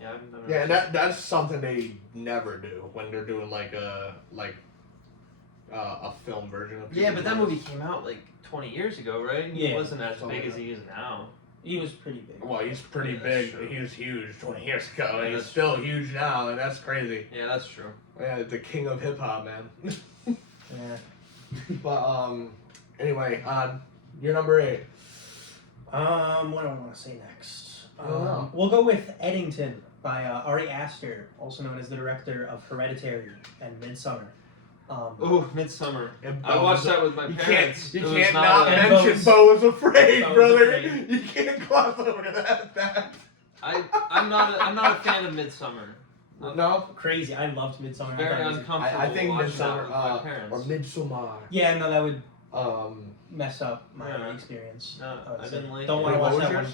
Yeah. I've never Yeah, and that's something they never do when they're doing like a film version of. Yeah, but that movie movies. came out like 20 years ago, right? And Yeah. He wasn't as Something big as like he is now. He was pretty big. Well, he's pretty Yeah, that's big. true. He was huge 20 years ago. Yeah, and he's that's still huge now, and that's crazy. Yeah, that's true. Yeah, the king of hip hop, man. Yeah. But anyway, you're number 8. What do I want to say next? I don't know. We'll go with Eddington by Ari Aster, also known as the director of Hereditary and Midsummer. Oh, Midsummer. And I Bo watched is a- that with my You parents. can't, It you was can't not a- And mention Bo's- Bo is Afraid, Bo's brother. Afraid. You can't gloss over that. I'm not a fan of Midsummer. No? Crazy. I loved Midsummer. Very I thought it was- uncomfortable. I think watching Midsummer, that with my parents. or Midsommar. Yeah, no, that would Um, mess up my Yeah. experience. No, would I say. didn't like Don't it. want to Wait, watch what was that yours?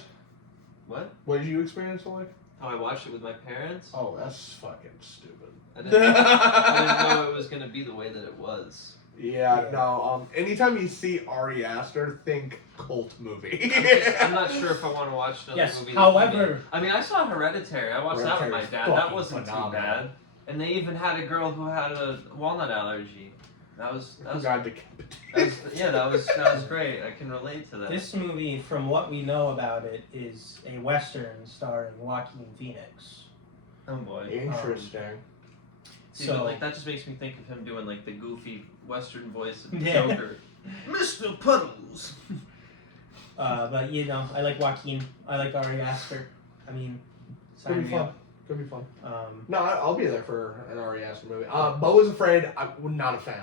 one. What? what did you experience it like? How I watched it with my parents? Oh, that's fucking stupid. I didn't know it was gonna be the way that it was. Yeah, Yeah. no. Anytime you see Ari Aster, think cult movie. I'm not sure if I want to watch another Yes, movie. however- I mean, I saw Hereditary. I watched that with my Hereditary's dad. That fucking wasn't phenomenal. too bad. And they even had a girl who had a walnut allergy. That was God decapitated. that was great. I can relate to that. This movie, from what we know about it, is a western starring Joaquin Phoenix. Oh boy. Interesting. See, So, but, like, that just makes me think of him doing like the goofy Western voice of Yeah. Joker. Mr. Puddles. but you know, I like Joaquin. I like Ari Aster. I mean, Could sign be me fun. up. Could be fun. Um, No, I'll be there for an Ari Aster movie. Bo was Afraid. I was not a fan.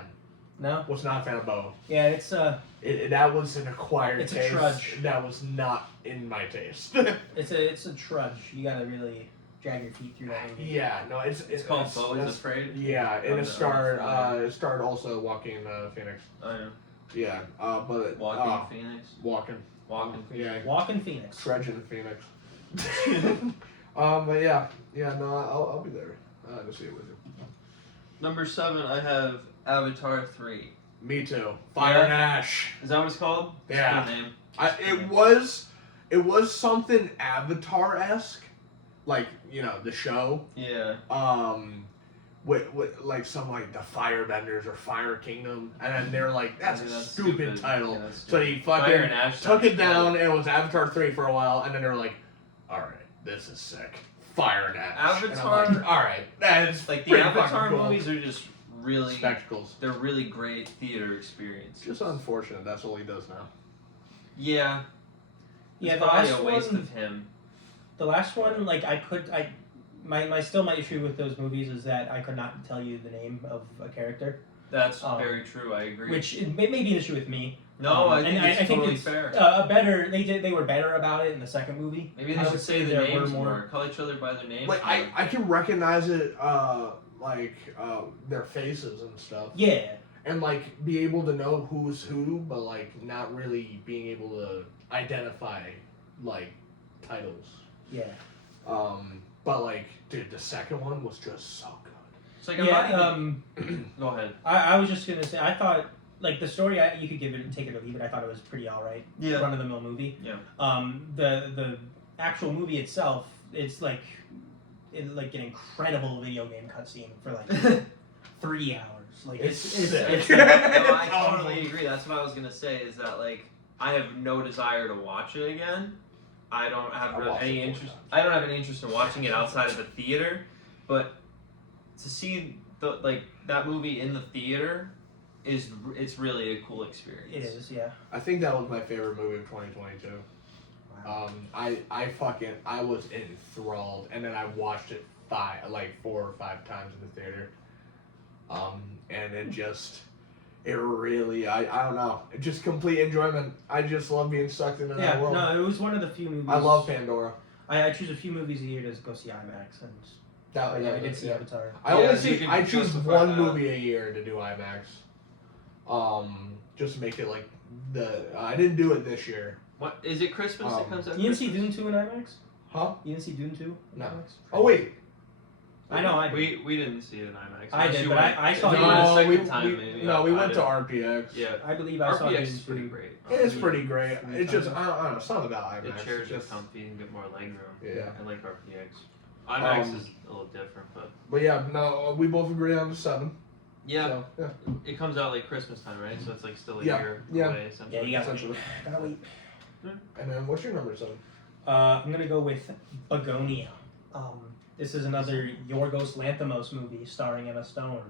no, Was not a fan of Bo. yeah, it's That was an acquired It's a taste. trudge. That was not in my taste. it's a trudge. You gotta really drag your feet through that movie. Yeah, no, it's Called Bo is that's- Afraid. Yeah, and I'm it not starred also Joaquin Phoenix. I know. Yeah, but Walking Phoenix. Walking. Walking. Yeah, Joaquin Phoenix. Trudging Phoenix. But yeah, no, I'll be there to see it with you. Number 7, I have Avatar 3. Me too. Fire and Ash. Is that what it's called? It's a Yeah. good name. It was something Avatar-esque, like the show. Yeah. With like some like the Firebenders or Fire Kingdom, and then they're like, that's Yeah, a that's stupid title. Yeah, that's So stupid. he Fire fucking and Ash took sounds it down, cool. and it was Avatar 3 for a while, and then they were like, all right, this is sick. Fire and Ash. Avatar- And I'm like, all right, that's Like the pretty Avatar fucking cool. movies are just really Spectacles. they're really great theater experiences. Just unfortunate. That's all he does now. Yeah. Yeah, It's the probably last a waste one. of him. The last one, like my issue with those movies is that I could not tell you the name of a character, That's very true. I agree. which it may be an issue with me. no, I and think it's I think totally it's, fair. They were better about it in the second movie. Maybe I they would should say say the there were names more- more. Call each other by their names. Like more. I can recognize it, their faces and stuff, Yeah, and like be able to know who's who, but like not really being able to identify like titles. yeah. But like, dude, the second one was just so good. It's like I'm not Yeah, even. Go ahead. I was just gonna say, I thought, like, the story, you could give it, take it or leave it, I thought it was pretty alright. Yeah. Run-of-the-mill movie. Yeah. The actual movie itself, it's like an incredible video game cutscene for like 3 hours. Like, It's it's sick. No, I totally agree. That's what I was gonna say. Is that like I have no desire to watch it again. I don't have I watched any it 4 interest. times. I don't have any interest in watching it outside of the theater. But to see that movie in the theater it's really a cool experience. It is, yeah. I think that was my favorite movie of 2022. Wow. I was enthralled, and then I watched it 4 or 5 times in the theater. And it really, I don't know, just complete enjoyment. I just love being sucked into that Yeah, world. no, it was one of the few movies. I love Pandora. I choose a few movies a year to go see IMAX, and I did see Avatar. I choose justify one that. movie a year to do IMAX. Just to make it like I didn't do it this year. What is it? Christmas that comes out. You didn't see Christmas? Dune 2 in IMAX? Huh? You didn't see Dune 2 in No. IMAX? Oh wait. I know, I did. We didn't see it in IMAX. I Unless did, you but went- I saw if it you in- went a No, second time, maybe. we I went to didn't. RPX. Yeah. I believe I saw Dune RPX is pretty 2. great. It is pretty great. Three It's just times. I don't know. It's not about The IMAX. chairs It's are just, comfy and get more leg room. Yeah. I like RPX. IMAX is a little different, but but yeah, no, we both agree on the 7. yeah, So, yeah. it comes out like Christmas time, right? So it's like still a Yeah, year yeah. away Yeah, essentially. you gotta Essentially. wait. Gotta wait. And then what's your number 7? I'm gonna go with Begonia. This is another Yorgos Lanthimos movie starring Emma Stone.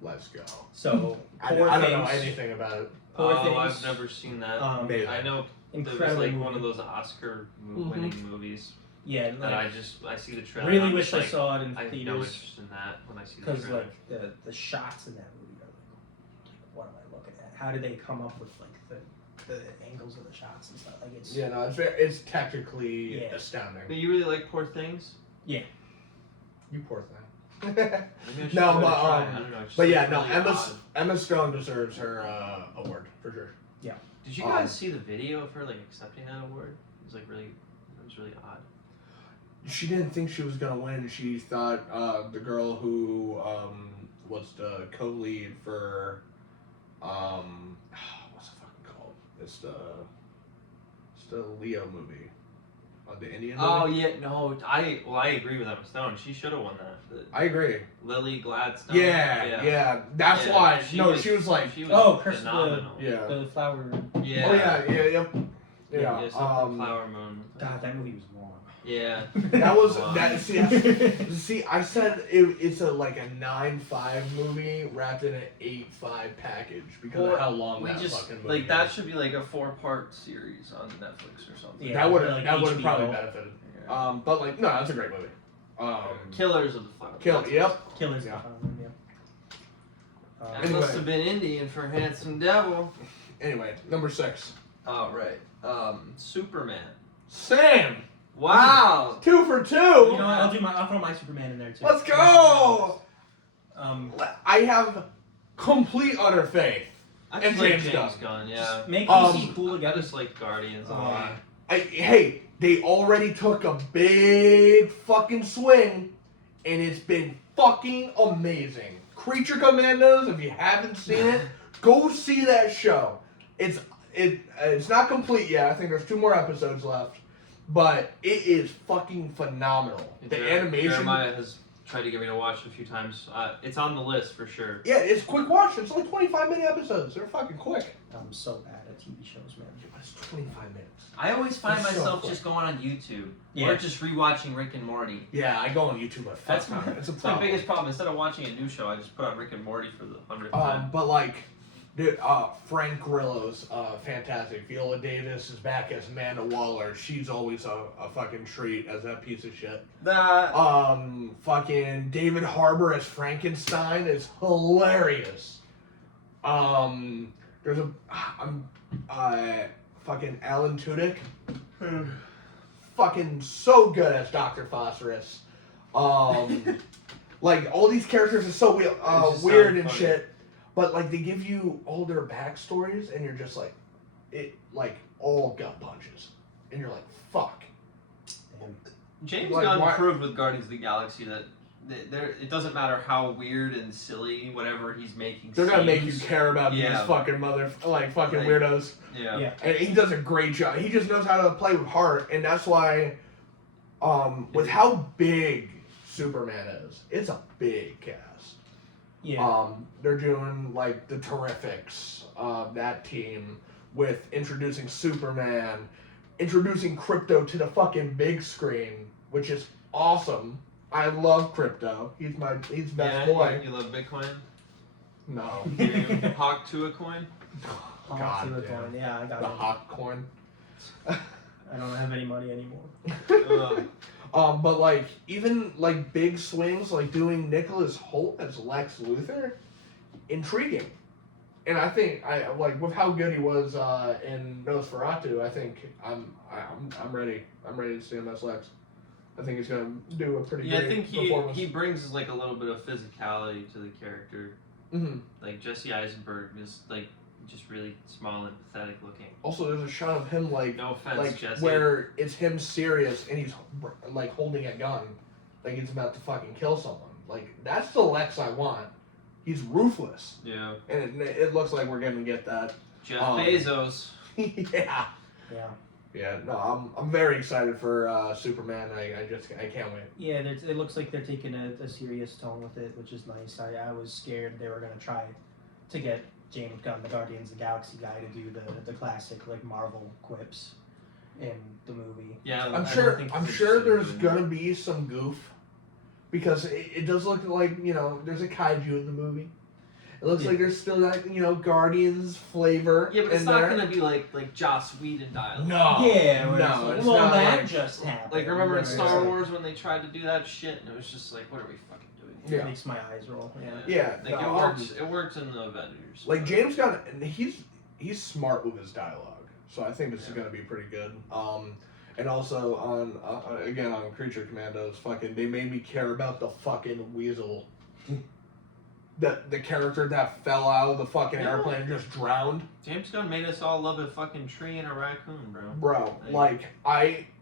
Let's go. So I Poor don't know Things. anything about it. Poor Oh, I've Things. never seen that. Maybe. I know it was Incredible like movie. one of those Oscar-winning movies Yeah, that like, I see the trailer. really I'm wish just I like, saw it in I have no theaters interest in that when I see the because trailer. like the shots in that movie are like what am I looking at? How did they come up with like the angles of the shots and stuff? Like it's Yeah, no, it's technically Yeah. astounding. But you really like Poor Things? You poor thing. Maybe I should No, give it a but, try. I don't know. it just But yeah, looks no, really Emma odd. Emma Stone deserves her award for sure. Did you guys see the video of her like accepting that award? It was like really, it was really odd. She didn't think she was gonna win. She thought the girl who was the co-lead for What's it fucking called? It's the Leo movie. The Indian movie. Oh yeah, no, I agree with Emma Stone. She should have won that. I agree. Lily Gladstone. Yeah. That's Yeah, why. she No, was- she was like. she was Oh, Chris, phenomenal. Yeah. The flower. Yeah. Oh yeah. Yeah, Yeah. something Flower Moon. God, that movie was long. Yeah. That was Wow. that. See, I said it's like a 9.5 movie wrapped in an 8.5 package because Or of how long We that just fucking movie like that is. should be like a 4-part series on Netflix or something. Yeah, that would like that would have HBO. probably benefited. Yeah. But like no, that's a great movie. Killers of the Flower. Kill. Moon. Yep. Killers. Yeah. That Anyway. must have been Indian for Handsome Devil. Anyway, number 6. All right. Superman. Sam. Wow. 2 for 2. You know what? I'll throw my Superman in there too. Let's go. I have complete utter faith. I And just like James James Gunn. Yeah. Make Um, DC cool I together. just like Guardians a lot. Hey, they already took a big fucking swing, and it's been fucking amazing. Creature Commandos, if you haven't seen it, go see that show. It's not complete yet. I think there's 2 more episodes left, but it is fucking phenomenal. The animation. Jeremiah has tried to get me to watch it a few times. It's on the list for sure. Yeah, it's quick watch. It's only 25-minute episodes. They're fucking quick. I'm so bad at TV shows, man. But it's 25 minutes. I always find It's so myself quick. just going on YouTube Yeah. or just rewatching Rick and Morty. Yeah, I go on YouTube a That's fuck ton. It's a It's my problem. biggest problem. Instead of watching a new show, I just put on Rick and Morty for the 100th time. But like, dude, Frank Grillo's fantastic. Viola Davis is back as Amanda Waller. She's always a fucking treat as that piece of shit. That Fucking David Harbour as Frankenstein is hilarious. There's fucking Alan Tudyk, fucking so good as Dr. Phosphorus. Like all these characters are so just weird so and funny. shit, but like they give you all their backstories, and you're just like, it like all gut punches, and you're like, fuck. James Like, Gunn why- proved with Guardians of the Galaxy that it doesn't matter how weird and silly whatever he's making. They're gonna make you seems. care about Yeah. these fucking fucking Like- weirdos. Yeah. Yeah. And he does a great job. He just knows how to play with heart, and that's why, with how big Superman is, it's a big cast. Yeah. They're doing like the Terrifics, that team, with introducing Superman, introducing Crypto to the fucking big screen, which is awesome. I love Crypto. He's best boy. You love Bitcoin? No. You Hawk to a coin? God To the damn. coin. Yeah, I got The it. hot coin. I don't have any money anymore. But like even like big swings, like doing Nicholas Hoult as Lex Luthor, intriguing. And I think I like with how good he was in Nosferatu. I think I'm ready. I'm ready to see him as Lex. I think he's gonna do a pretty Yeah, I great think performance. he brings like a little bit of physicality to the character. Mhm. Like Jesse Eisenberg is like just really small and pathetic looking. Also, there's a shot of him like No offense, like Jesse. where it's him serious and he's like holding a gun, like he's about to fucking kill someone. Like that's the Lex I want. He's ruthless, Yeah. and it looks like we're gonna get that. Jeff Um, Bezos. Yeah. Yeah. Yeah, no, I'm very excited for Superman. I can't wait. Yeah, it looks like they're taking a serious tone with it, which is nice. I was scared they were going to try to get James Gunn, the Guardians of the Galaxy guy, to do the classic like Marvel quips in the movie. Yeah, I'm I don't sure think I'm it's sure interested there's in gonna be some goof because it does look like there's a kaiju in the movie. It looks like there's still that Guardians flavor. Yeah, but it's in not there. gonna be like Joss Whedon dialogue. No. Yeah, No. It's well, not that like, just happened. Like remember in Right. Star Wars when they tried to do that shit and it was just like, what are we fucking doing? It Yeah. makes my eyes roll. Yeah. Yeah. Like no, it works in the Avengers. Like James Gunn, and he's smart with his dialogue, so I think this is Yeah. gonna be pretty good. And also on again on Creature Commandos, fucking they made me care about the fucking weasel. The character that fell out of the fucking Yeah. airplane and just drowned. James Gunn made us all love a fucking tree and a raccoon, bro. Bro, like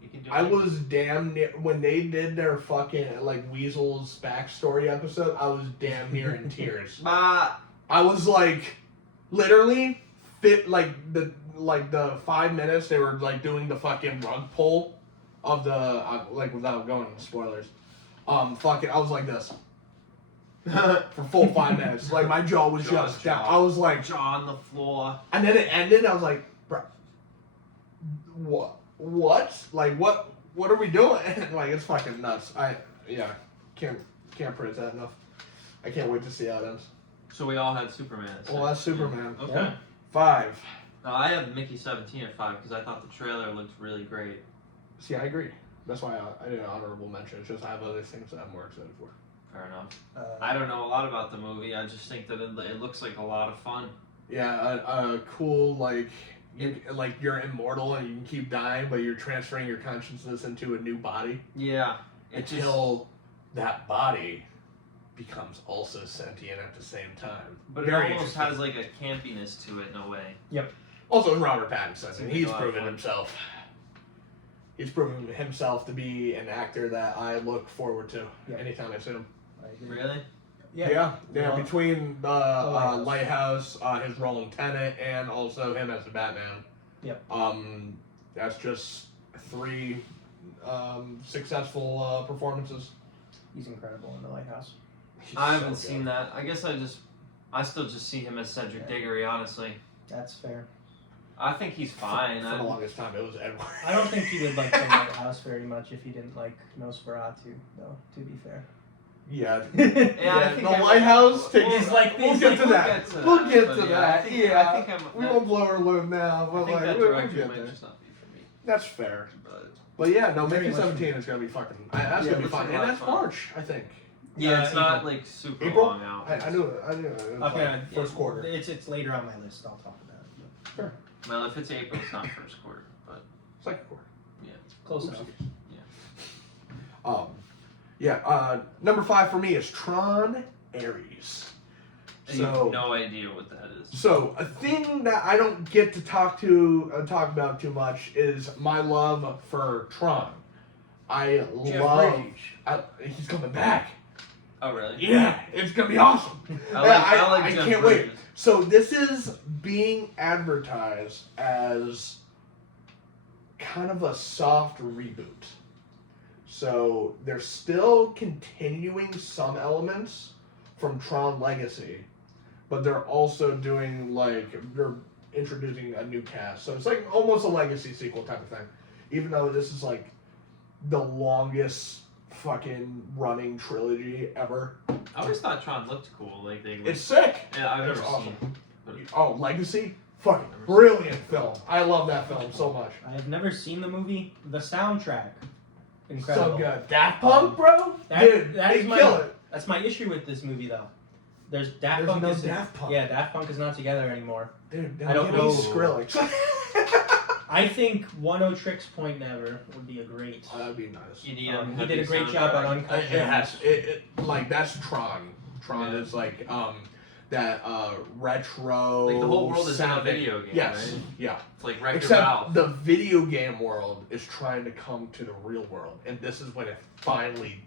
You can do I anything. was damn near when they did their fucking like Weasel's backstory episode. I was damn near in tears. Bah. I was like, literally fit like the 5 minutes they were like doing the fucking rug pull of the like without going into spoilers. Fucking, I was like this for full 5 minutes. Like my jaw was just down. I was like jaw on the floor. And then it ended. I was like, bro, what? Like what are we doing? Like it's fucking nuts. Can't praise that enough. I can't wait to see how it ends. So we all had Superman. Well, that's Superman. Okay. Yeah. 5. No, I have Mickey 17 at 5 because I thought the trailer looked really great. See, I agree. That's why I did an honorable mention. It's just I have other things that I'm more excited for. Fair enough. I don't know a lot about the movie. I just think that it looks like a lot of fun. Yeah, a cool you're immortal and you can keep dying, but you're transferring your consciousness into a new body. Yeah. Until that body becomes also sentient at the same time. But it almost has like a campiness to it in a way. Yep. Also, Robert Pattinson, and he's a lot of proven fun. himself. He's proven himself to be an actor that I look forward to anytime I see him. I agree. Really? Yeah. Well, Between the Lighthouse. Lighthouse, his role in Tenet, and also him as the Batman. Yep. That's just 3 successful performances. He's incredible in The Lighthouse. I haven't seen that. I guess I still just see him as Cedric Diggory, honestly. That's fair. I think he's fine. For the longest time, it was Edward. I don't think he would like The Lighthouse very much if he didn't like Nosferatu, though, to be fair. Yeah. I think the Lighthouse. we'll We'll get to that. We'll get to that. I think we won't blow our load now, I but think like that we'll direction get might there. just not be for me. That's fair. But But yeah, no, Very Mickey much 17 is gonna be fucking. That's gonna be looks fun, like a and lot that's of fun. March, I think. yeah, it's not April. like super April? long out. I knew it. It was Okay, like first quarter. It's later on my list. I'll talk about it. Sure. Well, if it's April, it's not first quarter, but Second quarter. Close Oopsie. enough. Number 5 for me is Tron Ares. I have no idea what that is. So a thing that I don't get to talk about too much is my love for Tron. I love. He's coming back. Oh, really? Yeah, it's gonna be awesome. I Jeff can't Bridges. wait. So this is being advertised as kind of a soft reboot. So they're still continuing some elements from Tron Legacy, but they're also doing they're introducing a new cast. So it's like almost a Legacy sequel type of thing. Even though this is like the longest fucking running trilogy ever. I always thought Tron looked cool. Like they. It's sick. Yeah, I've It's never awesome. seen. But Oh, Legacy? Fucking brilliant film. I love that film so much. I have never seen the movie. The soundtrack, incredible. So good. Daft Punk, bro? That Dude, is they my kill it. That's my issue with this movie, though. There's There's Punk. no isn't- Daft Punk. Yeah, Daft Punk is not together anymore. Dude, I don't give me know. Skrillex. I think One O Tricks Point Never would be a great. That'd be nice. you need He did a great job on Uncut It has. Gems. Like, that's Tron. Tron is like, that retro. Like the whole world is in a sounding- video game, Yes. right? Yeah. It's like Wreck-Your Except Ralph. the video game world is trying to come to the real world, and this is when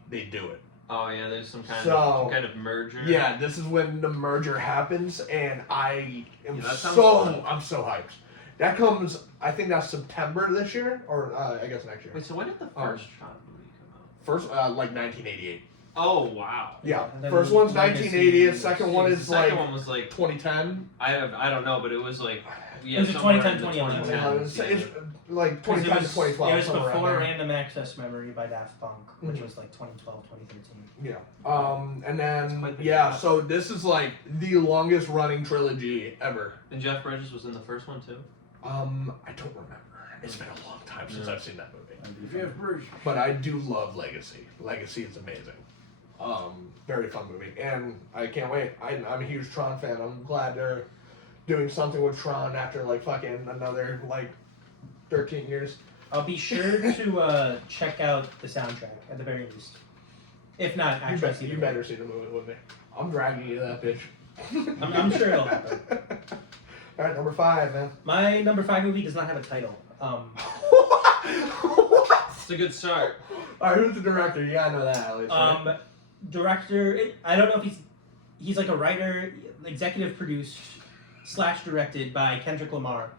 they do it. Oh yeah, there's some kind of merger. Yeah, this is when the merger happens, and I am Yeah, that sounds fun. I'm so hyped. That comes, I think that's September this year, or I guess next year. Wait, so when did the first Tron movie come out? First, like 1988. Oh wow. Yeah, And then first one's Legacy 1980. Second one The is second like one was like 2010. I don't know, but it was like It was somewhere 2010, in the 2011. 2010s, It's like 'Cause 2010 to 2012. It was somewhere around before there. Random Access Memory by Daft Punk, which Mhm. was like 2012, 2013. Yeah. And It's then quite the yeah, gap. so this is like the longest running trilogy ever. And Jeff Bridges was in the first one too. I don't remember. It's been a long time since Yeah. I've seen that movie. But I do love Legacy. Legacy is amazing. Very fun movie, and I can't wait. I'm a huge Tron fan. I'm glad they're doing something with Tron after like fucking another like 13 years. I'll be sure to check out the soundtrack at the very least. If not, actually, see the You movie. better see the movie with me. I'm dragging you to that bitch. I'm sure it'll happen. All right, number 5, man. My number 5 movie does not have a title. What? It's a good start. All right, who's the director? You gotta know that at least. Right? Director. I don't know if he's like a writer, executive produced slash directed by Kendrick Lamar.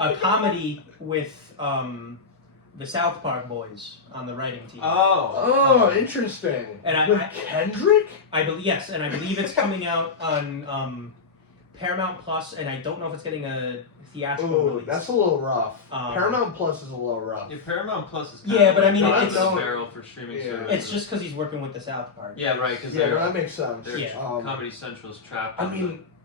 A comedy with the South Park boys on the writing team. Oh, interesting. And with Kendrick? I believe yes, and I believe it's coming out on Paramount Plus, and I don't know if it's getting a theatrical release. That's a little rough. Paramount Plus is a little rough. Yeah, Paramount Plus is but I mean, it's it's a barrel for streaming services. It's just because he's working with the South Park. Yeah, right. Because that makes sense. Comedy Central's trapped.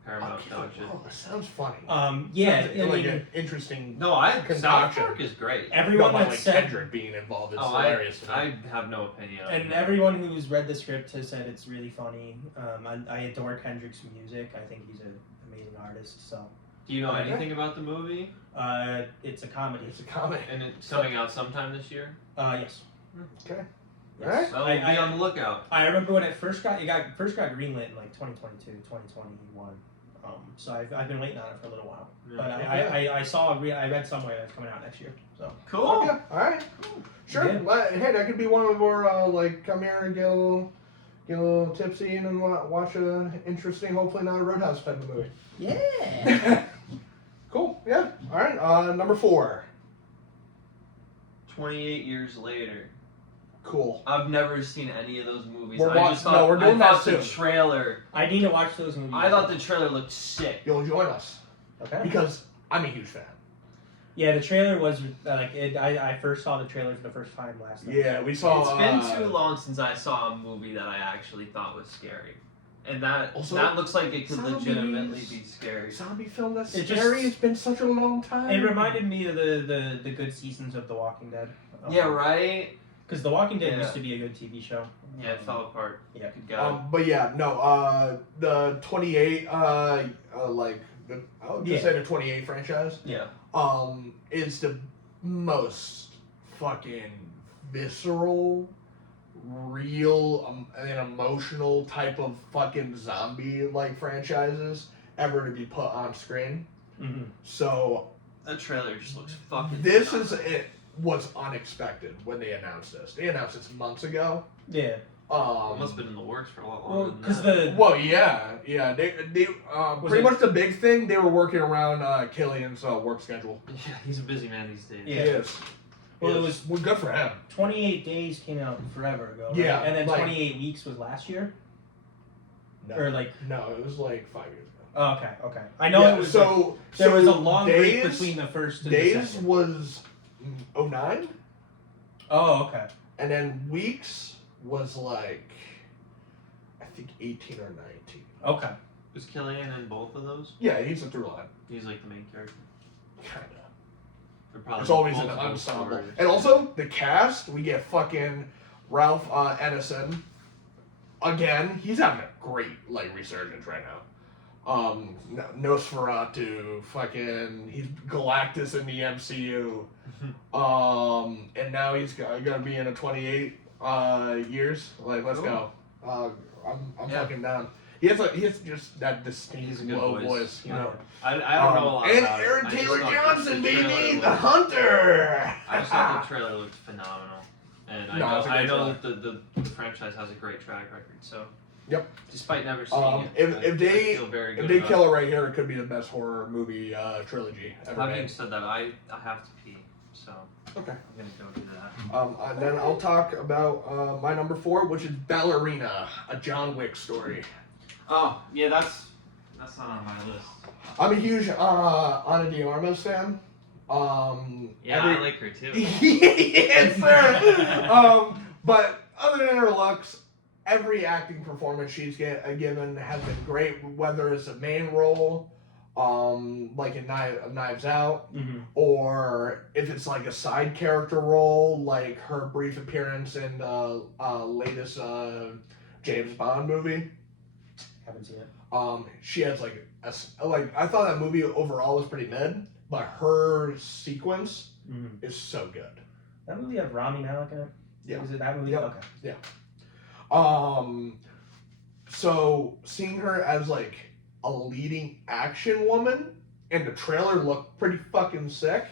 Paramount dog shit. Oh, that sounds funny. Sounds an interesting. No, concoction. South Park is great. Everyone that said Kendrick being involved is hilarious. I have no opinion. And everyone who's read the script has said it's really funny. I adore Kendrick's music. I think he's an amazing artist. So. Do you know anything about the movie? It's a comedy. And it's coming out sometime this year? Yes. Okay. Yes. Well, be on the lookout. I remember when it first got greenlit in like 2022, 2021. So I've been waiting on it for a little while. Yeah. But I read somewhere that it's coming out next year. So cool. Okay. All right. Sure. Yeah. Hey, that could be one of our come here and get a little tipsy and then watch a interesting, hopefully not a Roadhouse type of movie. Yeah. Cool. Yeah. All right. Number 4. 28 years later. Cool. I've never seen any of those movies. We're doing that soon. The trailer. I need to watch those movies. I thought the trailer looked sick. You'll join us. Okay. Because I'm a huge fan. Yeah, the trailer was I first saw the trailer for the first time last night. Yeah, we saw. It's been too long since I saw a movie that I actually thought was scary, and that looks like it could legitimately be scary. Zombie film that's scary. It's been such a long time. It reminded me of the good seasons of The Walking Dead. Yeah, right. Because The Walking Dead used to be a good TV show. Yeah, it fell apart. Yeah. But yeah, no. The 28, I would just say the 28 franchise. Yeah. Is the most fucking visceral, real, and emotional type of fucking zombie franchises ever to be put on screen. Mm-hmm. So that trailer just looks fucking. This is it. Was unexpected when they announced this. They announced this months ago. Yeah. It must have been in the works for a lot longer than that. They pretty much the big thing they were working around Killian's work schedule. Yeah, he's a busy man these days. Yeah. He is. Well, it was good for him. 28 Days came out forever ago. Right? Yeah, and then 28 Weeks was last year. No, or no, it was 5 years ago. Oh, okay. I know it was. So there was a long break between the first and the second. Days was 09. Oh, okay. And then Weeks was I think 18 or 19. Okay. Was Killian in both of those? Yeah, he's a through line. He's the main character. Kinda. It's always an ensemble. Stories. And also, the cast, we get fucking Ralph Ineson. Again, he's having a great resurgence right now. Nosferatu, he's Galactus in the MCU. And now he's gonna be in a 28 years. Let's go. I'm fucking down. He has just that distinct low voice, you know. I don't know a lot and about Aaron it. Taylor Johnson, baby, the Hunter. I just thought the trailer looked phenomenal, and I know that the franchise has a great track record. So. Yep. Despite never seeing if they kill it right here, it could be the best horror movie trilogy ever made. Having said that, I have to pee, so okay, I'm gonna go do that. And then I'll talk about my number 4, which is Ballerina, a John Wick story. Oh yeah, that's not on my list. I'm a huge Ana de Armas fan. I like her too. Yes, sir. But other than her looks, every acting performance she's given has been great, whether it's a main role, like in Knives Out, mm-hmm. or if it's a side character role, like her brief appearance in the latest James Bond movie. Haven't seen it. She has I thought that movie overall was pretty mid, but her sequence is so good. That movie have Rami Malek in it? Yeah. Is it that movie? Yep. Okay. Yeah. So seeing her as a leading action woman, and the trailer looked pretty fucking sick,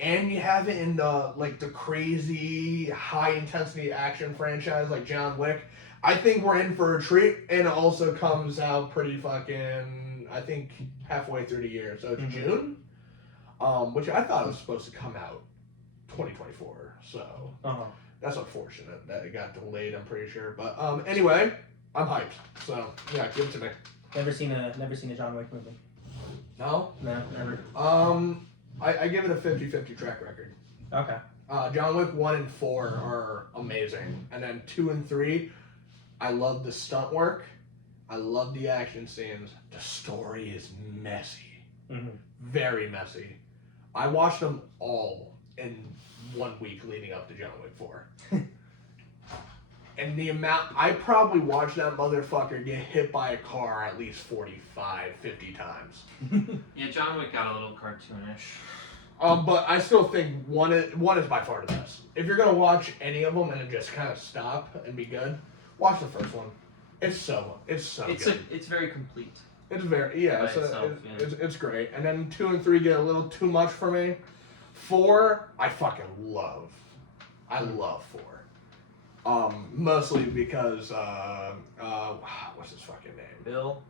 and you have it in the crazy high intensity action franchise like John Wick. I think we're in for a treat, and it also comes out pretty fucking, I think, halfway through the year. So it's June, which I thought was supposed to come out 2024. So that's unfortunate that it got delayed, I'm pretty sure. But anyway, I'm hyped. So yeah, give it to me. Never seen a John Wick movie. No? No, never. I give it a 50-50 track record. Okay. John Wick 1 and 4 are amazing. And then 2 and 3, I love the stunt work. I love the action scenes. The story is messy. Mm-hmm. Very messy. I watched them all in 1 week leading up to John Wick 4. And the amount, I probably watched that motherfucker get hit by a car at least 45, 50 times. Yeah, John Wick got a little cartoonish. But I still think one is by far the best. If you're gonna watch any of them and then just kind of stop and be good, watch the first one. It's so good. It's very complete. It's very By itself, it's great. And then 2 and 3 get a little too much for me. 4 I fucking love. I love 4. Mostly because what's his fucking name? Bill?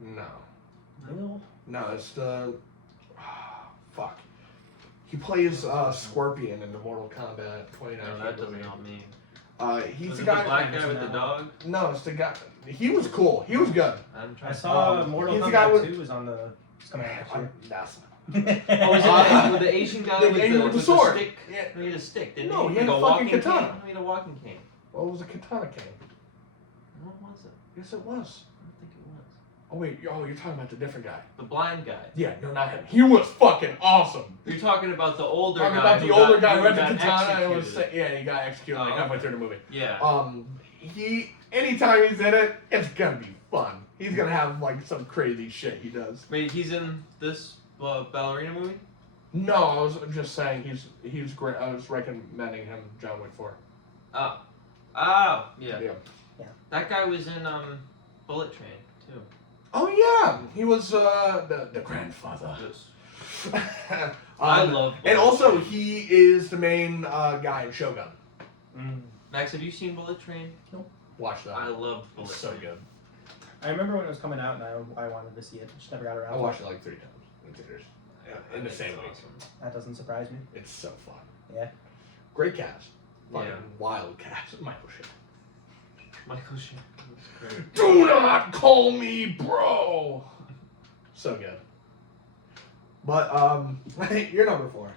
No. Bill? No, it's the fuck. He plays Scorpion in the Mortal Kombat 29. No, that doesn't help me. He's Was the it guy. the black guy with the dog? No, it's the guy. He was cool. He was good. I saw Mortal Kombat 2 was on the. It's coming out next year. That's Oh, was it with the Asian guy with the sword? stick? Yeah. He had a stick, didn't No, he? he had Like a walking fucking katana. cane? He had a walking cane. What was a katana cane? What was it? Yes, it was. I don't think it was. Oh wait, you're talking about the different guy. The blind guy. Yeah, no, not him. He was fucking awesome. You're talking about the older guy. Talking about the who older got- guy who had got the katana and was executed. he got executed like Oh, halfway okay. through the movie. Yeah. He anytime he's in it, it's gonna be fun. He's gonna have like some crazy shit he does. Wait, he's in this ballerina movie? No, I was just saying he's great. I was recommending him John Wick 4. Oh, yeah. Yeah. That guy was in Bullet Train too. Oh yeah, he was the grandfather. Yes. I love. And Bullet also Train. he is the main guy in Shogun. Max, have you seen Bullet Train? Watch that. I love Bullet It's so Train. good. I remember when it was coming out, and I wanted to see it. Just never got around. I to it. watched it like 3 times in theaters. Yeah, In the it's same week. awesome. That doesn't surprise me. It's so fun. Yeah. Great cast. Fucking Yeah. wild cast. Michael Shea. Michael Shea. That's great. Do not call me bro. So good. But you're number 4.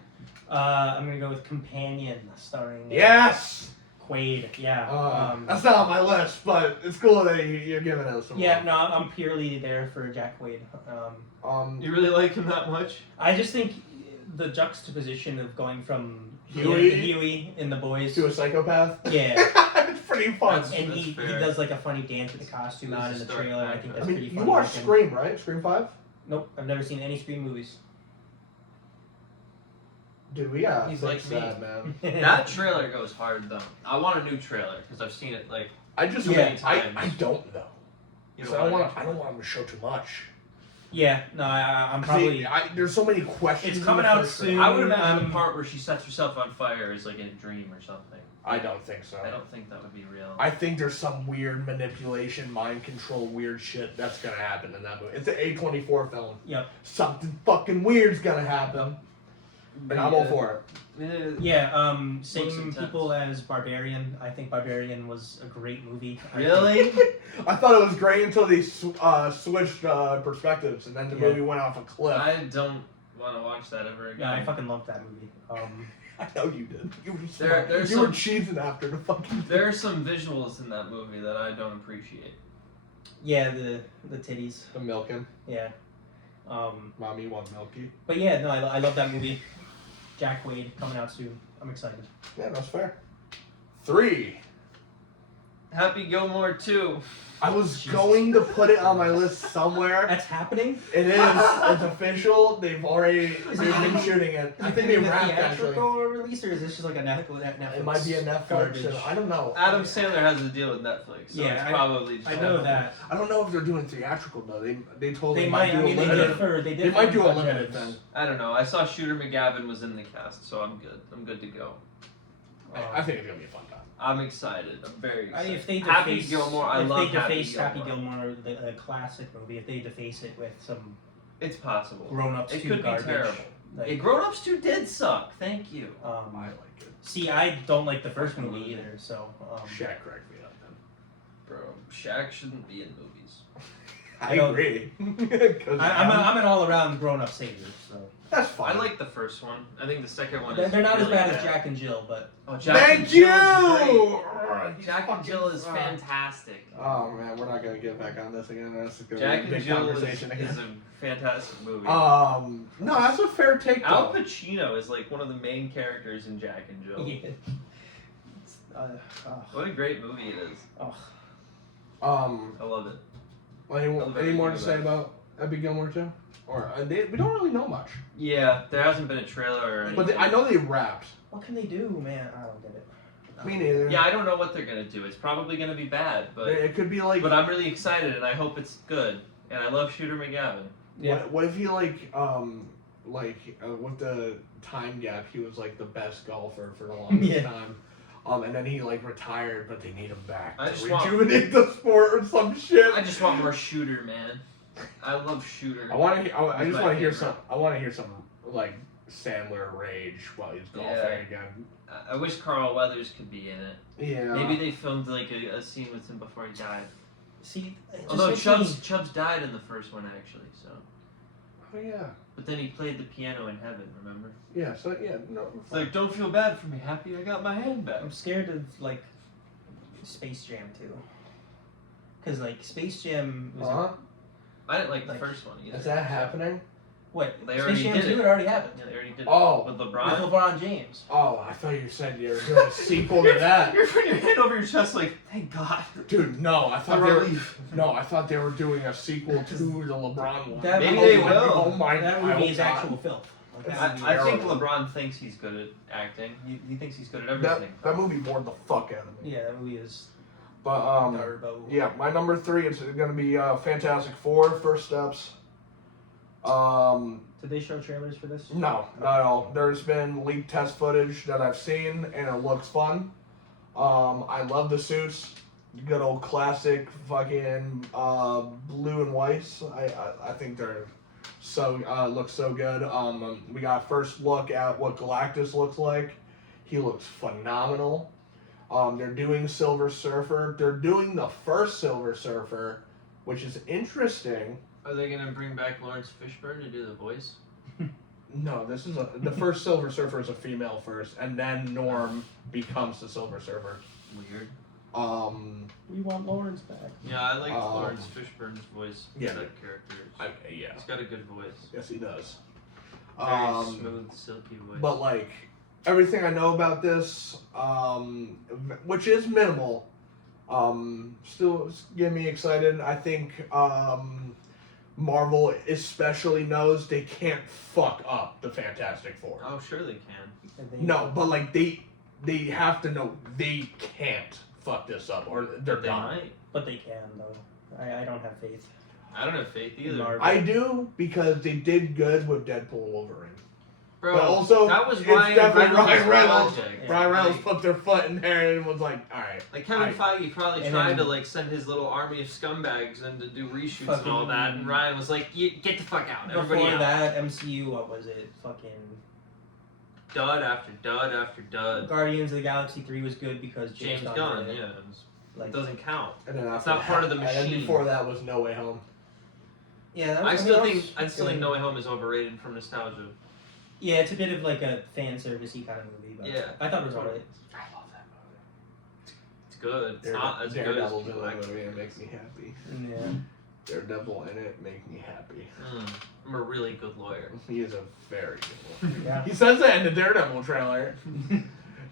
I'm gonna go with Companion, starring Yes. Quaid. Yeah. That's not on my list, but it's cool that you're giving us some. Yeah. love. No, I'm purely there for Jack Quaid. You really like him that much? I just think the juxtaposition of going from Huey? Huey in The Boys. to a psychopath. Yeah. It's pretty fun. That's- And he fair. does like a funny dance with the costume This on is in the dark trailer. I background. think I that's mean, pretty you funny. watched Scream, right? Scream 5? Nope, I've never seen any Scream movies. Dude, we gotta He's fix like me. that, man. That trailer goes hard though. I want a new trailer because I've seen it like I just too many I times. don't know. You So know, I don't want him to show too much. Yeah, no, I'm probably. There's so many questions. It's in coming the out first soon. trailer. I would imagine the Um, part where she sets herself on fire is like in a dream or something. I don't think so. I don't think that would be real. I think there's some weird manipulation, mind control, weird shit that's gonna happen in that movie. It's an A24 film. Yep. Something fucking weird's gonna happen, and I'm all for it. Yeah, Looks same intense. people as Barbarian. I think Barbarian was a great movie. I think- Really? I thought it was great until they switched perspectives, and then the Yeah. movie went off a cliff. I don't want to watch that ever again. Yeah, I fucking loved that movie. I know you did. You were just There's you were some- cheesing after the fucking. There are some visuals in that movie that I don't appreciate. Yeah, the titties. The milking. Yeah. Mommy want milky. But yeah, no, I love that movie. Jack Quaid coming out soon. I'm excited. Yeah, that's fair. 3. Happy Gilmore 2. I was Jesus going to put it on my list somewhere. That's happening. It is. It's official. They've been shooting it. I think they a wrapped actually. theatrical release, or is this just like a Netflix? It might be a Netflix. garbage. I don't know. Adam Sandler has a deal with Netflix, so Yeah, it's probably just I know that. I don't know if they're doing theatrical though. They told They me might. I do mean, a they limited. did for they did. They might do a Uncut limited Gems. thing. I don't know. I saw Shooter McGavin was in the cast, so I'm good. I'm good to go. I think it's gonna be a fun time. I'm excited. I'm very excited. If they Happy deface, Gilmore, I if love they deface Happy Happy Gilmore. Gilmore, the classic movie, if they deface it with some It's possible. grown-ups It too could garbage, be terrible. like, Grown Ups 2 did suck. Thank you. I like it. see, I don't like the first movie either, so Shaq cracked me up then. Bro, Shaq shouldn't be in movies. I don't- agree. I'm an all-around grown-up savior, so That's fine. I like the first one. I think the second one they're is not as really bad as Jack and Jill, but Oh, Jack Thank and you. Jill is great. Oh, you Jack and fucking Jill is suck. fantastic. Oh man, we're not gonna get back on this again. This is gonna Jack be a and big Jill is conversation again. a fantastic movie. No, that's a fair take. Al Though. Pacino is like one of the main characters in Jack and Jill. yeah. What a great movie it is. I love it. Any more to say about Happy Gilmore 2? Or we don't really know much. Yeah, there hasn't been a trailer or anything. But I know they rapped. What can they do, man? I don't get it. Me neither. Yeah, I don't know what they're gonna do. It's probably gonna be bad, but It could be like. I'm really excited and I hope it's good. And I love Shooter McGavin. Yeah. What if he with the time gap, he was like the best golfer for the longest Yeah. time. And then he like retired, but they need him back I to just want- rejuvenate the sport or some shit. I just want more Shooter, man. I love Shooter. I want to. I He's just my want to hear favorite. some. I want to hear some like Sandler rage while he's golfing Yeah. again. I wish Carl Weathers could be in it. Yeah. Maybe they filmed like a scene with him before he died. See, it just Although makes Chubbs died in the first one actually, so. Oh yeah. But then he played the piano in heaven, remember? Yeah. So yeah. No. It's like, don't feel bad for me, Happy. I got my hand back. I'm scared of like Space Jam too, because like Space Jam was Huh? I didn't like the Like- first one either. Is that happening? what They Space already Jam did 2 it. it already happened Yeah, they already did Oh. it with with LeBron. LeBron James. Oh, I thought you said you were doing a sequel to that. You're putting your hand over your chest like, thank God. Dude, no, I thought The they were. relief. No, I thought they were doing a sequel to the LeBron one. That Maybe movie- they will. Oh my! That I movie hope is not. actual filth. Like, that movie I is- think terrible. LeBron thinks he's good at acting. He thinks he's good at That, everything. that movie bored the fuck out of me. Yeah, that movie is But Garbo. yeah, my number 3 is gonna be Fantastic Four: First Steps. Did they show trailers for this? No, not at all. There's been leaked test footage that I've seen, and it looks fun. I love the suits. Good old classic fucking blue and whites. I think they're look so good. We got a first look at what Galactus looks like. He looks phenomenal. They're doing Silver Surfer. They're doing the first Silver Surfer, which is interesting. Are they gonna bring back Lawrence Fishburne to do the voice? No, this is the first Silver Surfer is a female first, and then Norm becomes the Silver Surfer. Weird. We want Lawrence back. Yeah, I like Lawrence Fishburne's voice. yeah. That character. Yeah, He's got a good voice. yes, he does. Very smooth, silky voice. But like everything I know about this, which is minimal, still get me excited. I think Marvel especially knows they can't fuck up the Fantastic Four. oh, sure they can. And they- No, but like they have to know they can't fuck this up or they're They done. might. But they can though. I don't have faith. I don't have faith either. Marvel. I do because they did good with Deadpool Wolverine. Bro, But also, that was it's Ryan definitely Ryan Reynolds. project. Yeah. Ryan Reynolds Like- put their foot in there and was like, all right. Like Kevin Feige probably And tried then- to like send his little army of scumbags in to do reshoots and Fucking- all that, and Ryan was like, "You get the fuck out, everybody Before out." that, MCU, what was it? Fucking Dud after dud after dud. Guardians of the Galaxy 3 was good because James Gunn Gunn, did it. yeah, Like, it doesn't count. And then It's after not part of the And then machine. before that was No Way Home. yeah, that I was, still that think was good. No Way Home is overrated from nostalgia. Yeah, it's a bit of like a fan servicey kind of movie, but Yeah. I thought it was alright. I love that movie. It's good. It's not as good as Daredevil's in people that actually. movie and it makes me happy. Yeah. Daredevil in it make me happy. I'm a really good lawyer. He is a very good lawyer. Yeah. He says that in the Daredevil trailer.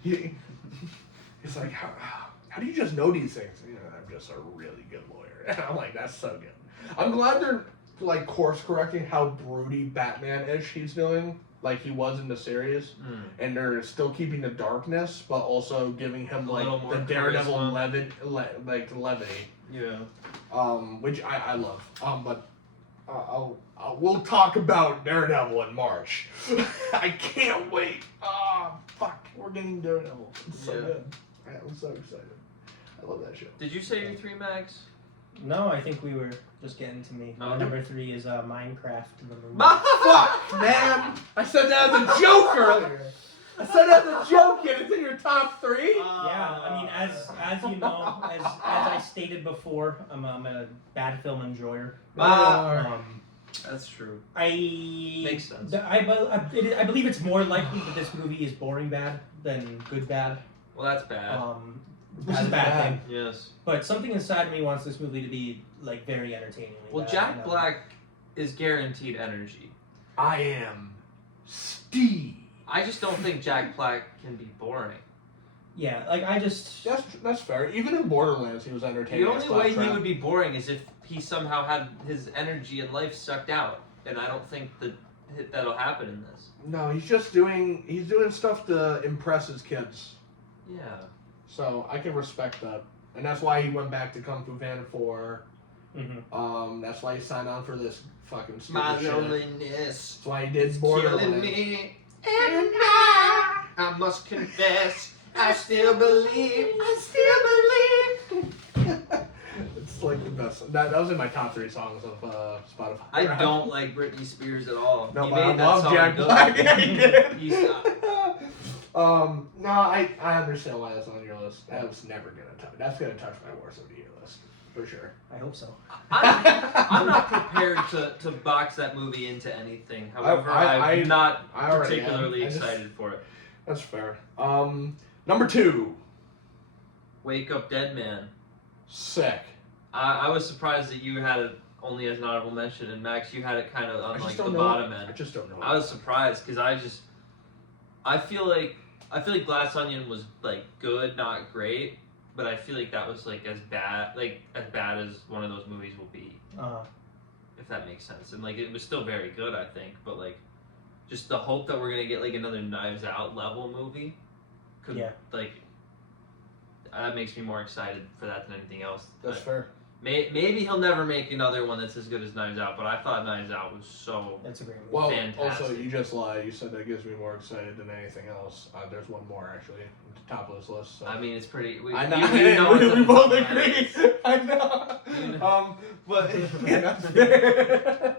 He's like, how do you just know these things? You know, I'm just a really good lawyer. And I'm like, that's so good. I'm glad they're like course correcting how broody Batman-ish he's doing, like he was in the series, and they're still keeping the darkness, but also giving him A like little more the Daredevil charisma. levity. Yeah. Which I love. But we'll talk about Daredevil in March. I can't wait. Fuck. We're getting Daredevil. It's so Yeah. good. I'm so excited. I love that shit. Did you say your 3, Max? No, I think we were just getting to me. Oh. Number 3 is Minecraft, the movie. Fuck, man! I said that as a joke earlier. I said that as a joke, and it's in your top 3. Yeah, I mean, as you know, as I stated before, I'm a bad film enjoyer. That's true. Makes sense. I believe it's more likely that this movie is boring bad than good bad. Well, that's bad. Which is a bad thing. Yes. But something inside of me wants this movie to be like very entertaining. Well, Jack Black is guaranteed energy. I am Steve. I just don't think Jack Black can be boring. Yeah, like I just. That's fair. Even in Borderlands, he was entertaining. The only way he would be boring is if he somehow had his energy and life sucked out, and I don't think that'll happen in this. No, he's just doing stuff to impress his kids. Yeah. So I can respect that, and that's why he went back to Kung Fu Panda 4. Mm-hmm. That's why he signed on for this fucking stupid My shit. loneliness. That's why he did Killing Borderlands. me, and I must confess, I still believe. It's like the best. That was in my top 3 songs of Spotify. I don't like Britney Spears at all. No, He but I made that love song Jack good. Black. Yeah, he did. He stopped. No, I understand why that's on your list. That was never gonna touch. That's gonna touch my worst of the year list for sure. I hope so. I'm not prepared to box that movie into anything. However, I'm not I already particularly am. excited for it. That's fair. Number 2, Wake Up Dead Man. sick. I was surprised that you had it only as an honorable mention, and Max, you had it kind of on like the bottom end. I just don't know. I was surprised because I feel like Glass Onion was like good, not great, but I feel like that was like as bad as one of those movies will be, if that makes sense. And like it was still very good, I think, but like just the hope that we're gonna get like another Knives Out level movie, like that makes me more excited for that than anything else. That's fair. Maybe he'll never make another one that's as good as Knives Out, but I thought Knives Out was so. That's a great movie. Well, fantastic. also you just lied. You said that gets me more excited than anything else. There's one more actually at the top of this list. So. I mean, it's pretty. I know. You know we it's both a- agree. I know. You know. But yeah, that's fair.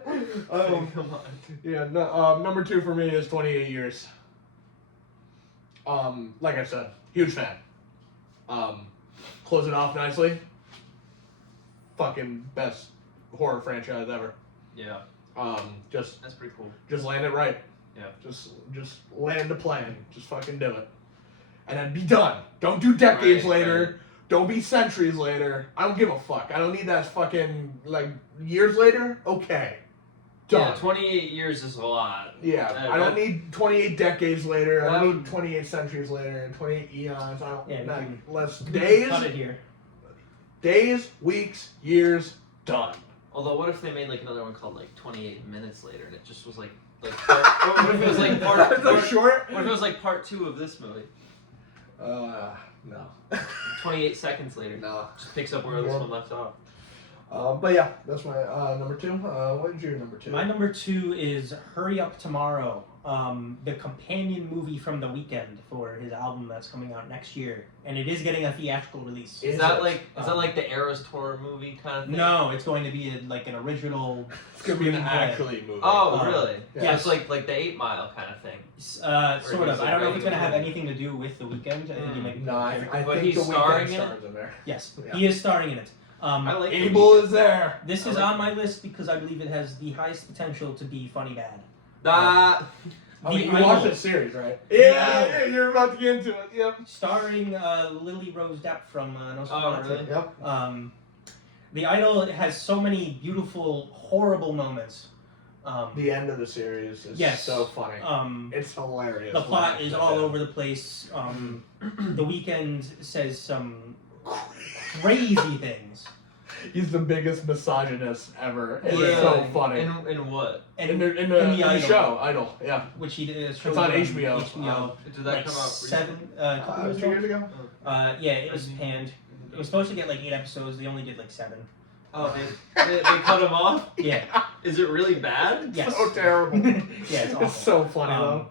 Come on. Yeah. No, number 2 for me is 28 Years. Like I said, huge fan. Close it off nicely. Fucking best horror franchise ever. Yeah. Just That's pretty cool. land it right. Yeah. Just land the plan. Just fucking do it. And then be done. Don't do decades later. Right. Don't be centuries later. I don't give a fuck. I don't need that fucking like years later. Okay. Done. Yeah, 28 years is a lot. Yeah, I don't need 28 decades later. I That don't would- need 28 centuries later and 28 eons. I don't. Yeah, not, we can- less Cut days, it here. weeks, years, done. Although, what if they made like another one called like 28 minutes later, and it just was like part, what if it was like part short. What if it was like part 2 of this movie? No. 28 seconds later. No. Just picks up where this one left off. But yeah, that's my number 2. What is your number 2? My number 2 is Hurry Up Tomorrow, the companion movie from The Weeknd for his album that's coming out next year, and it is getting a theatrical release. Is that like the Eras Tour movie kind of thing? No, it's going to be like an original. It's gonna be an screenplay. actually movie. Oh, really? yeah. So it's like the 8 Mile kind of thing. Sort of. he's I don't know like if it's going to have writing anything to do with The Weeknd. I think he might be. No, I But think he's the starring Weeknd in it? stars in there. Yes, Yeah. he is starring in it. I like The Abel Weeknd. is there. This I is like on my list because I believe it has the highest potential to be funny bad. Oh, The you Idol. watched the series, right? Yeah. You're about to get into it. Yep. Starring Lily Rose Depp from Nosferatu. Oh, really? Yep. The Idol has so many beautiful, horrible moments. The end of the series is Yes. so funny. It's hilarious. The plot Laugh is to all death. over the place. The Weeknd says some crazy things. He's the biggest misogynist ever. It's Yeah. so funny. In what? And in the Idol. show, Idol, yeah. which he did. It's on HBO. Did that like come out recently? a couple years 2 ago. years ago? Yeah, it was panned. It was supposed to get like 8 episodes. They only did like 7. Oh, they cut him off? Yeah. Is it really bad? Yes. So terrible. Yeah, it's awful. It's so funny though.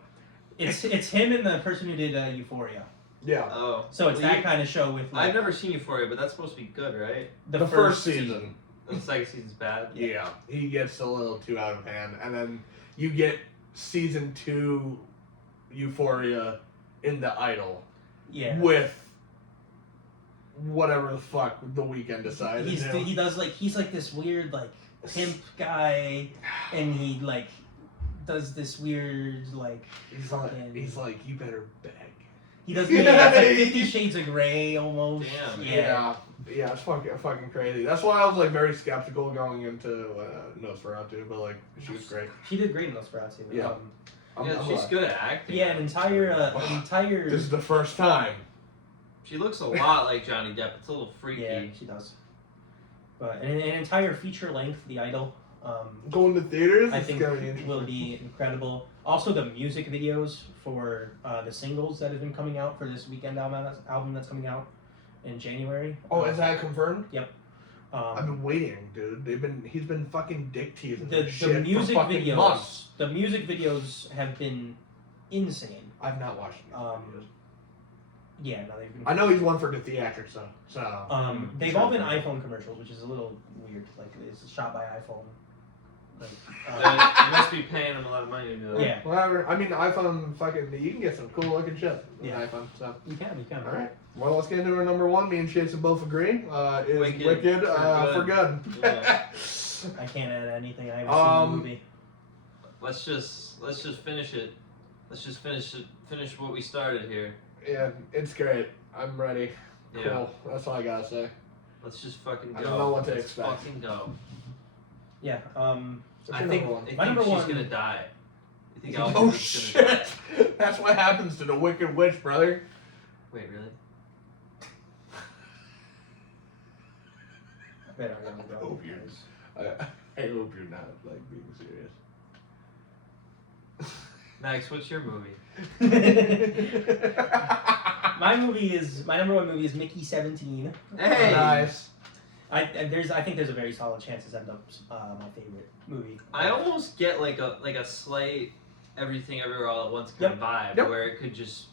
It's him and the person who did Euphoria. Yeah. Oh. So it's Well, that kind of show with. Like, I've never seen Euphoria, but that's supposed to be good, right? The first season. The second season's bad. Yeah. He gets a little too out of hand, and then you get season 2 Euphoria in The Idol. Yeah. With whatever the fuck the Weeknd decided. He's like this weird like pimp guy, and he like does this weird like. He's like, you better beg. He does. Yeah, it's like 50 Shades of Grey almost. Damn. Yeah. Yeah, it's fucking crazy. That's why I was like very skeptical going into Nosferatu, but like she was great. She did great in Nosferatu. Yeah. She's good at acting. Yeah, an entire. This is the first time. She looks a lot like Johnny Depp. It's a little freaky. Yeah, she does. But an entire feature length, The Idol. Going to theaters, I it's think gonna be interesting. will be incredible. Also, the music videos for the singles that have been coming out for this Weekend album that's coming out in January. Oh, is that confirmed? Yep. I've been waiting, dude. He's been fucking dick teasing the shit music for fucking videos. months. The music videos have been insane. I've not watched them. Yeah, no, they've been. I know he's one for the theatrics though. So they've all been iPhone commercials, which is a little weird. Like it's shot by iPhone. Like, You must be paying them a lot of money to do that. yeah, whatever. I mean, iPhone fucking. You can get some cool looking shit with Yeah. iPhone. So you can. all right. Well, let's get into our number one. Me and Jason both agree. Is Wicked for good. Yeah. I can't add anything. I haven't seen the movie. Let's just finish it. Let's just finish what we started here. Yeah, it's great. I'm ready. Yeah. Cool. That's all I gotta say. Let's just fucking go. I don't know what to Let's expect. fucking go. Yeah. What's I your think number one? My number she's one- gonna die. You think Oh Alfred's gonna die? shit! That's what happens to the Wicked Witch, brother. Wait, really? I bet I'm gonna go. hope I hope you're not like being serious. Max, what's your movie? My number one movie is Mickey 17. Hey! Nice. I think there's a very solid chance this ends up my favorite movie. I almost get like a slight everything everywhere all at once kind of vibe Yep. where it could just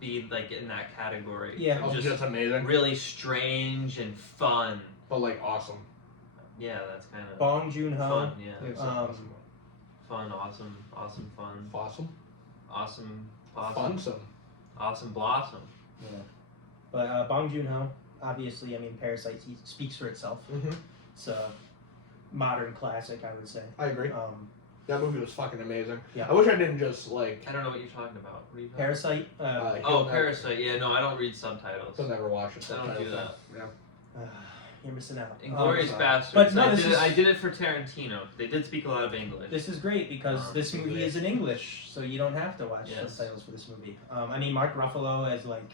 be like in that category. Yeah. Oh, just amazing. really strange and fun. But like awesome. Yeah, that's kind of Bong Joon-ho. fun. Yeah, It's Um, fun, awesome, fun, Awesome. awesome, blossom, Funsome. awesome blossom. Yeah. But Bong Joon-ho, obviously, I mean, Parasite speaks for itself. Mm-hmm. It's a modern classic, I would say. I agree. That movie was fucking amazing. Yeah. I wish I didn't just like. I don't know what you're talking about. What are you talking Parasite. about? He'll Oh, never- Parasite. Yeah, no, I don't read subtitles. He'll never watch it. I don't do that. Yeah. You're missing out. Inglorious sorry. Bastards. But no, I did it for Tarantino. They did speak a lot of English. This is great because this movie English. is in English, so you don't have to watch Yes. subtitles for this movie. I mean, Mark Ruffalo as like,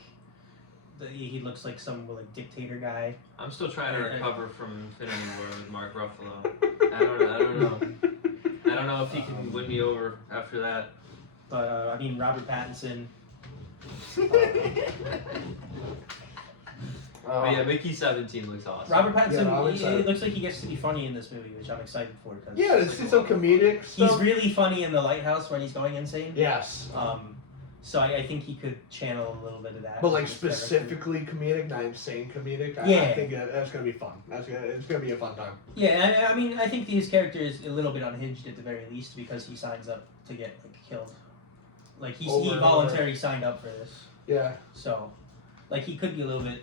he looks like some like dictator guy. I'm still trying to recover from Infinity War with Mark Ruffalo. I don't know. I don't know if he can win me over after that. But I mean, Robert Pattinson. But yeah, Mickey 17 looks awesome. Robert Pattinson. Yeah, I'm it excited. looks like he gets to be funny in this movie, which I'm excited for. Cause Yeah, it's so comedic. he's Stuff. really funny in The Lighthouse when he's going insane. Yes. So I think he could channel a little bit of that. But like in his character. specifically comedic, not insane comedic. I Yeah. think that's gonna be fun. It's gonna be a fun time. Yeah, I mean, I think his character is a little bit unhinged at the very least because he signs up to get like killed. Like he Over and voluntarily signed up for this, Yeah. so like he could be a little bit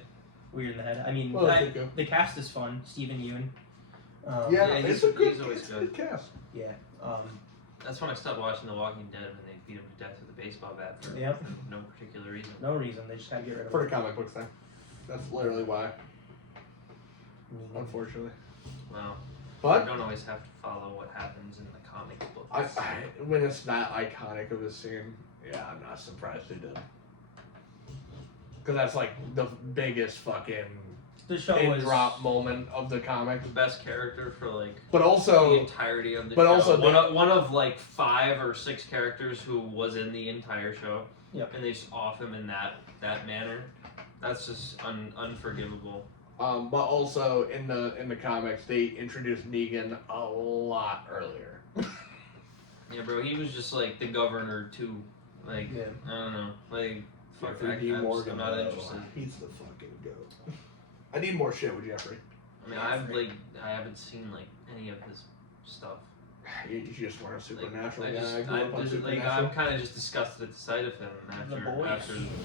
weird in the head. I mean, Well, I think so. the cast is fun. Stephen Yeun. Yeah, yeah, it's he's- a good. he's always it's a good. good cast. Yeah. That's when I stopped watching The Walking Dead when they beat him to death with a baseball bat for Yep. no particular reason. No reason. They just gotta get rid of For him. the comic books thing. That's literally why. Unfortunately. Well, you But don't always have to follow what happens in the comic books. when it's that iconic of a scene, yeah, I'm not surprised they did. Because that's like the biggest fucking The show pin was drop moment of the comic. The best character for like But the also, entirety of the but show. also one of like 5 or 6 characters who was in the entire show. Yep. And they just off him in that manner. That's just unforgivable. but also in the comics, they introduced Negan a lot earlier. Yeah, bro, he was just like the governor to Like, Yeah. I don't know. Like, fuck, Jeffrey D. Morgan. I'm not interested. He's the fucking goat. I need more shit with Jeffrey. I mean, I haven't seen like any of his stuff. You just weren't a supernatural I guy. just, I grew up on Supernatural. I'm kind of just disgusted at the sight of him after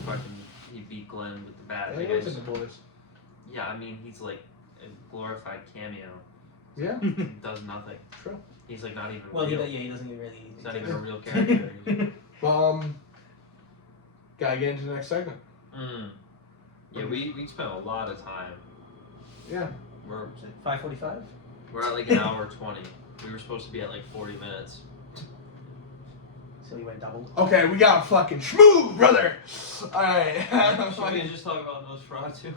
fucking he beat Glenn with the bat. I think it was in the boys. Yeah, I mean he's like a glorified cameo. Yeah. He does nothing. True. He's like not even. Well, real. he doesn't even really. He's not even a real character. Gotta get into the next segment. Yeah, we spent a lot of time. Yeah. We're 5:45. We're at like an hour 20. We were supposed to be at like 40 minutes. So you went double. Okay, we got fucking schmoo, brother. All right. Should we just talk about Nosferatu?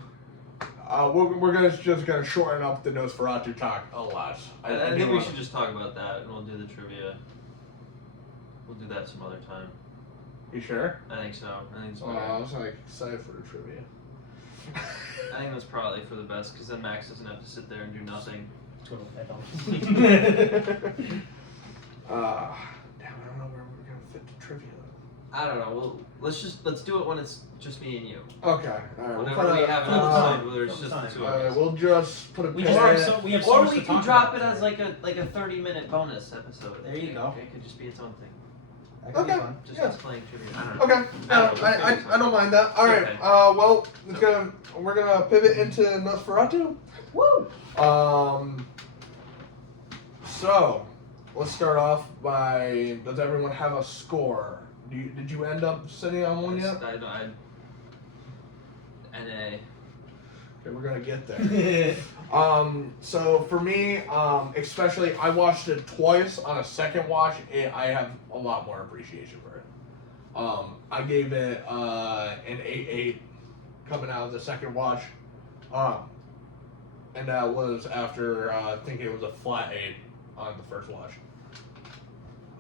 We're just gonna shorten up the Nosferatu talk a lot. I think we should just talk about that, and we'll do the trivia. We'll do that some other time. You sure? I think so. I think it's I was like excited for the trivia. I think that's probably for the best, because then Max doesn't have to sit there and do nothing. Damn, I don't know where we're gonna fit the trivia. I don't know. Let's do it when it's just me and you. Okay. All right. Whenever we have an episode where it's just the two of us. We'll just put a We pin have in it. so Or much we to can talk drop about it as like a 30-minute bonus episode. There you go. It could just be its own thing. That could be Okay. fun. Just Yeah. us playing trivia. I don't know. Okay. I don't mind that. All right. Okay. Well, we're gonna pivot into Nosferatu. Woo! So let's start off by, does everyone have a score? Did you end up sitting on one yet? NA. Okay, we're gonna get there. So for me, especially, I watched it twice. On a second watch, I have a lot more appreciation for it. I gave it an 8.8 coming out of the second watch, and that was after thinking it was a flat 8 on the first watch.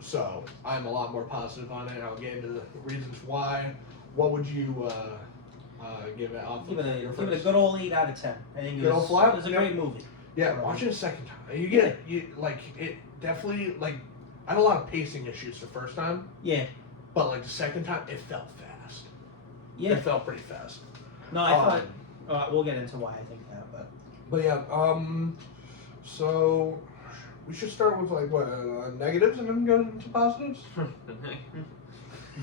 So I'm a lot more positive on it, and I'll get into the reasons why. What would you give it? Give it a good old 8 out of 10. I think Good old flat? it was a great movie. Yeah, watch it a second time. You it definitely, like, I had a lot of pacing issues the first time, Yeah. but like the second time it felt fast. Yeah. It felt pretty fast. No, I thought we'll get into why I think that, But yeah, so we should start with like what negatives and then go into positives.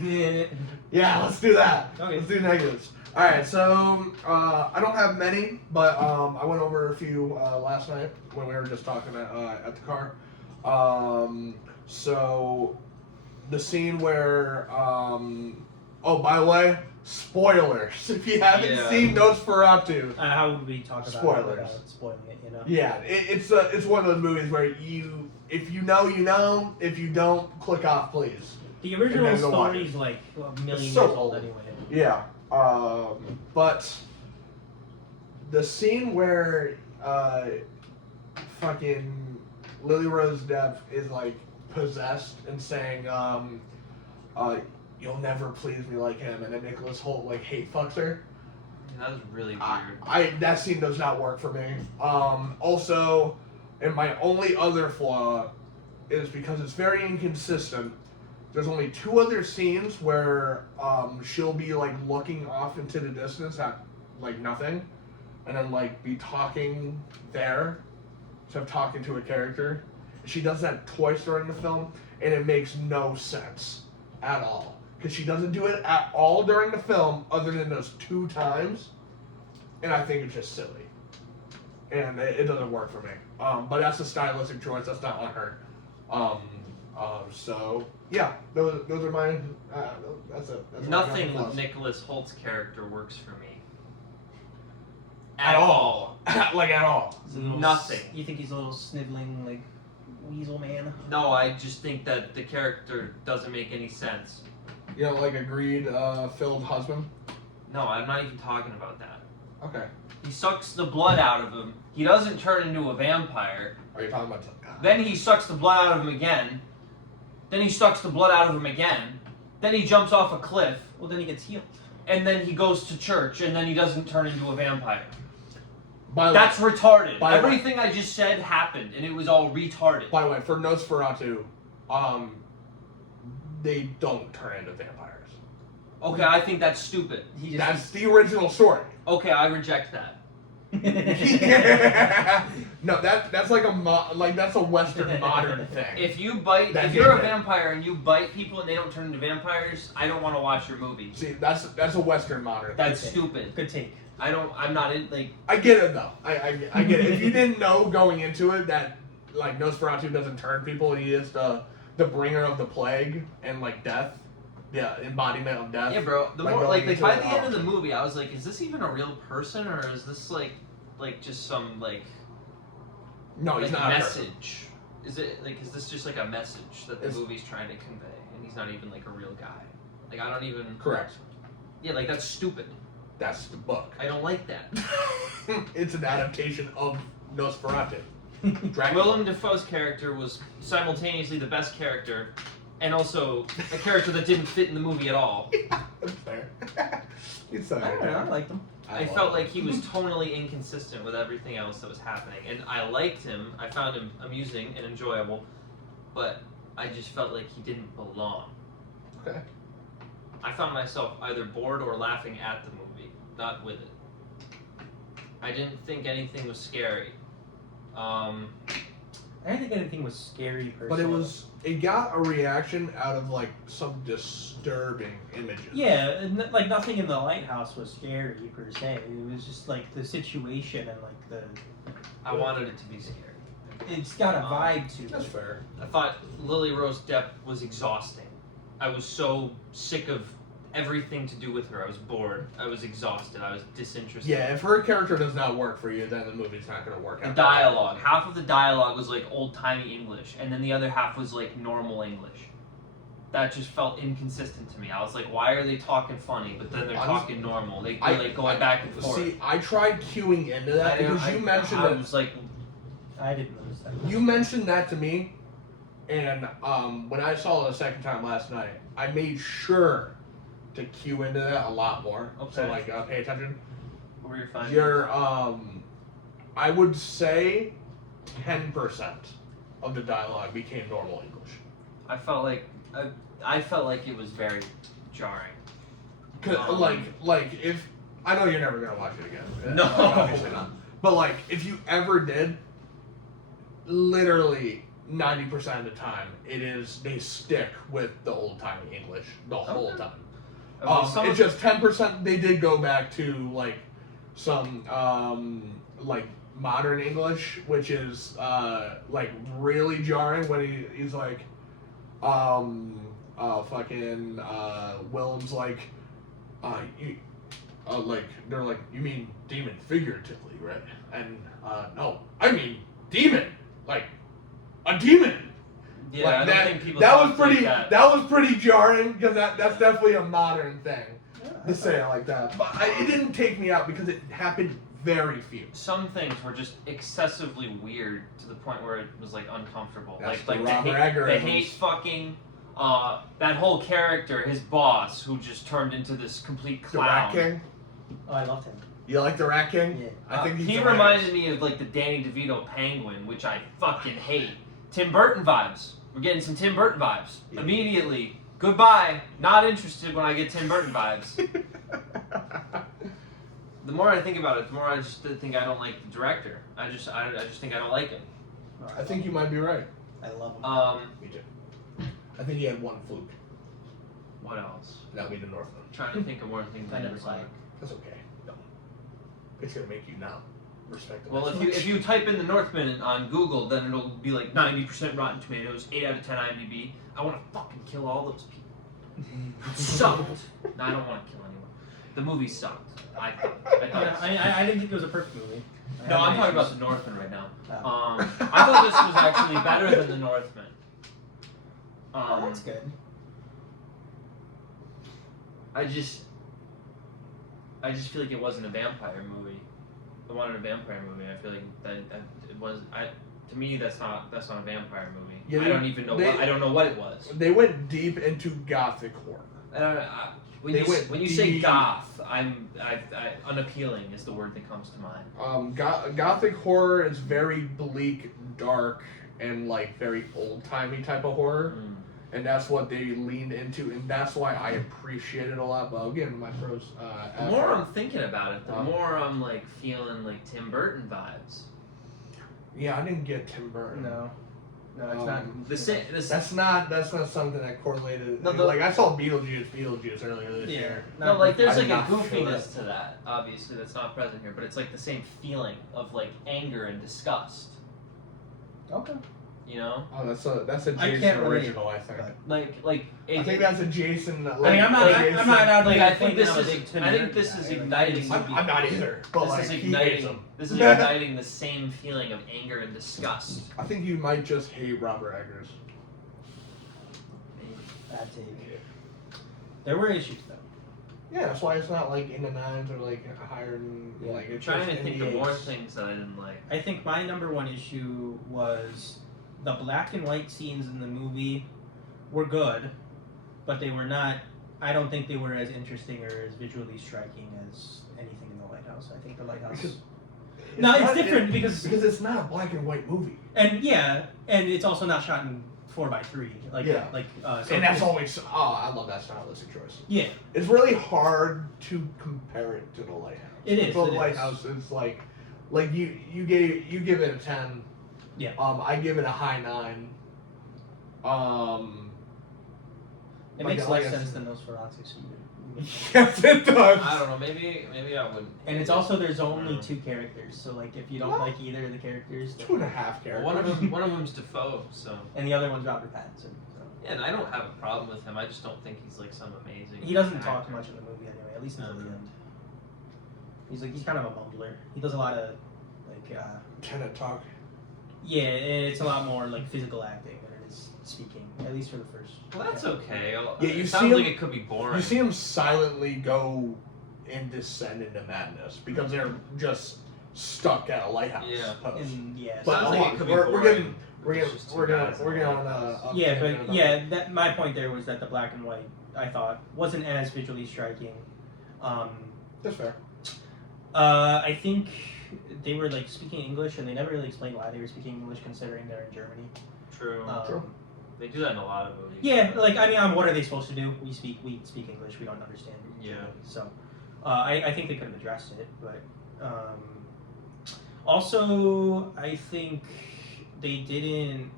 Yeah, let's do that. Okay. Let's do negatives. All right, so I don't have many, but I went over a few last night when we were just talking at the car. So the scene where oh, by the way, spoilers if you haven't seen Nosferatu. how would we talk about Spoilers. it without spoiling it? You know. Yeah, it's one of those movies where if you know, you know. If you don't, click off, please. The And original then go watch story is like a million It's so years old old. anyway. Yeah, but the scene where fucking Lily Rose Depp is like possessed and saying, "You'll never please me like him," and then Nicholas Hoult like hate fucks her. That was really weird. That scene does not work for me. Also, and my only other flaw is because it's very inconsistent. There's only 2 other scenes where she'll be like looking off into the distance at like nothing, and then like be talking there, so I'm talking to a character. She does that twice during the film, and it makes no sense at all. Because she doesn't do it at all during the film, other than those 2 times, and I think it's just silly, and it doesn't work for me. But that's a stylistic choice. That's not on her. So yeah, those are my. That's Nothing my with Nicholas Holt's character works for me. At all. Like at all. Nothing. You think he's a little sniveling like weasel man? No, I just think that the character doesn't make any sense. You know, like a greed-filled husband. No, I'm not even talking about that. Okay. He sucks the blood out of him. He doesn't turn into a vampire. Are you talking about? Then he sucks the blood out of him again. Then he sucks the blood out of him again. Then he jumps off a cliff. Well, then he gets healed. And then he goes to church, and then he doesn't turn into a vampire. By the That's retarded. by the way- Everything I just said happened, and it was all retarded. By the way, for Nosferatu, they don't turn into vampires. Okay, I think that's stupid. That's the original story. Okay, I reject that. No, that's like that's a Western modern thing. If you're a vampire and you bite people and they don't turn into vampires, I don't want to watch your movie. See, that's a Western modern. That's stupid. Good take. I'm not in like. I get it though. I get it. If you didn't know going into it that like Nosferatu doesn't turn people, he is the bringer of the plague and like death. Yeah, embodiment of death. Yeah, bro. The more going like into by it, the end of the movie, I was like, is this even a real person or is this like just some no, he's not message? Is this just like a message that the It's- movie's trying to convey, and he's not even like a real guy? Like I don't even. Correct. Yeah, like that's stupid. That's the book. I don't like that. It's an adaptation of Nosferatu. Willem Dafoe's character was simultaneously the best character, and also a character that didn't fit in the movie at all. That's fair. It's I don't know, I like them. I felt like he was tonally inconsistent with everything else that was happening, and I liked him. I found him amusing and enjoyable, but I just felt like he didn't belong. Okay. I found myself either bored or laughing at the movie, not with it. I didn't think anything was scary. I didn't think anything was scary per But se. it got a reaction out of like some disturbing images. Yeah, like nothing in the lighthouse was scary per se. It was just like the situation and like I wanted it to be scary. it's got a vibe to That's it. fair. I thought Lily Rose Depp was exhausting. I was so sick of everything to do with her. I was bored. I was exhausted. I was disinterested. Yeah, if her character does not work for you, then the movie's not going to work The out. dialogue. Half of the dialogue was like old-timey English, and then the other half was like normal English. That just felt inconsistent to me. I was like, why are they talking funny, but then they're talking normal? They're like going back and forth. See, I tried queuing into that because you mentioned I that. was like, I didn't notice that. You mentioned that to me, and when I saw it a second time last night, I made sure to cue into that a lot more. So Okay. like, pay attention. what were your findings? Your I would say 10% of the dialogue became normal English. I felt like it was very jarring. 'Cause, like if I know you're never gonna watch it again. No. Obviously not. But like if you ever did, literally 90% of the time they stick with the old timey English the whole time. It's just 10% they did go back to like some like modern English, which is like really jarring when he's like Willem's like like they're like, you mean demon figuratively, right? And no, I mean demon, like a demon. Yeah, Like I don't think people. that was talk like pretty. that. That was pretty jarring because that's definitely a modern thing Yeah, to say it like that. But it didn't take me out because it happened very few. Some things were just excessively weird to the point where it was like uncomfortable. That's like the the Robert hate, Eggers. the hate fucking. That whole character, his boss, who just turned into this complete The Rat clown. King. Oh, I loved him. You like the Rat King? Yeah. I think he's he hilarious. reminded me of like the Danny DeVito Penguin, which I fucking hate. Tim Burton vibes. We're getting some Tim Burton vibes. Yeah. Immediately. Goodbye. Not interested when I get Tim Burton vibes. The more I think about it, the more I just think I don't like the director. I just think I don't like him. Oh, I think you might be right. I love him. Me too. I think he had one fluke. What else? That would be the Northman. I'm trying to think of more things I I never didn't saw like. it. That's okay. No. It's gonna make you now respect him. Well, if you type in the Northman on Google, then it'll be like 90% Rotten Tomatoes, 8 out of 10 IMDb. I want to fucking kill all those people. It sucked. No, I don't want to kill anyone. The movie sucked. I thought. I didn't think it was a perfect movie. I No, had I'm my talking about issues. the Northman right now. Oh. I thought this was actually better than the Northman. Oh, that's good. I just feel like it wasn't a vampire movie. I wanted a vampire movie. I feel like that it was. To me, that's not a vampire movie. Yeah, I don't even know. I don't know what it was. They went deep into gothic horror. I don't know. When you say goth, unappealing is the word that comes to mind. Gothic horror is very bleak, dark, and like very old timey type of horror. and that's what they leaned into, and that's why I appreciate it a lot. But again, my pros. The more I'm thinking about it, the more I'm like feeling like Tim Burton vibes. Yeah, I didn't get Tim Burton. No, it's not. That's not something that correlated. No, like I saw Beetlejuice earlier this year. No, like there's I like did a not feel goofiness to that. Obviously, that's not present here, but it's like the same feeling of like anger and disgust. Okay. You know? Oh, that's a I Jason can't relate, original, I think. Like. I think that's a Jason. Like, I mean, I'm not out Like there I think pointing this out a is. big Tim I think Burton this guy. is Like, igniting. I'm not either. But This like is he hates igniting. him. This is igniting the same feeling of anger and disgust. I think you might just hate Robert Eggers. Bad take. There were issues though. Yeah, that's why it's not like in the 9s or like higher than like. I'm It's trying just to think in of the more 8s. things that I didn't like. I think my number one issue was the black and white scenes in the movie were good, but they were not. I don't think they were as interesting or as visually striking as anything in the Lighthouse. I think the Lighthouse. It's different because it's not a black and white movie. and it's also not shot in 4:3. So And that's always I love that stylistic choice. Yeah, It's really hard to compare it to the Lighthouse. It is, The it is. Lighthouse is like you give it a 10. Yeah. I give it a high 9. it like makes I- less like I sense said- than Nosferatu. So Yes, it does. I don't know. Maybe I wouldn't. and it's also there's only 2 characters, so like if you don't like either of the characters, 2.5 characters. Well, one of them's Defoe, so. and the other one's Robert Pattinson. So. Yeah, and I don't have a problem with him. I just don't think he's like some amazing. He doesn't actor. talk much in the movie anyway, at least until the end. He's kind of a mumbler. He does a lot of Tenet talk. yeah, and it's a lot more like physical acting than it is speaking, at least for the first. Well, that's okay. Yeah, you it see sounds him- like it could be boring. You see them silently go and descend into madness because they're just stuck at a lighthouse. Yeah. post. And yeah, But Sounds so- like it could be we're boring. getting It's just two we're gonna guys in we're a gonna lighthouse. yeah, but yeah, that my point there was that the black and white I thought wasn't as visually striking. That's fair. I think they were like speaking English, and they never really explained why they were speaking English, considering they're in Germany. True. True. They do that in a lot of movies. Yeah, like I mean, what are they supposed to do? We speak English. We don't understand. Yeah. So, I think they could have addressed it, but also I think they didn't.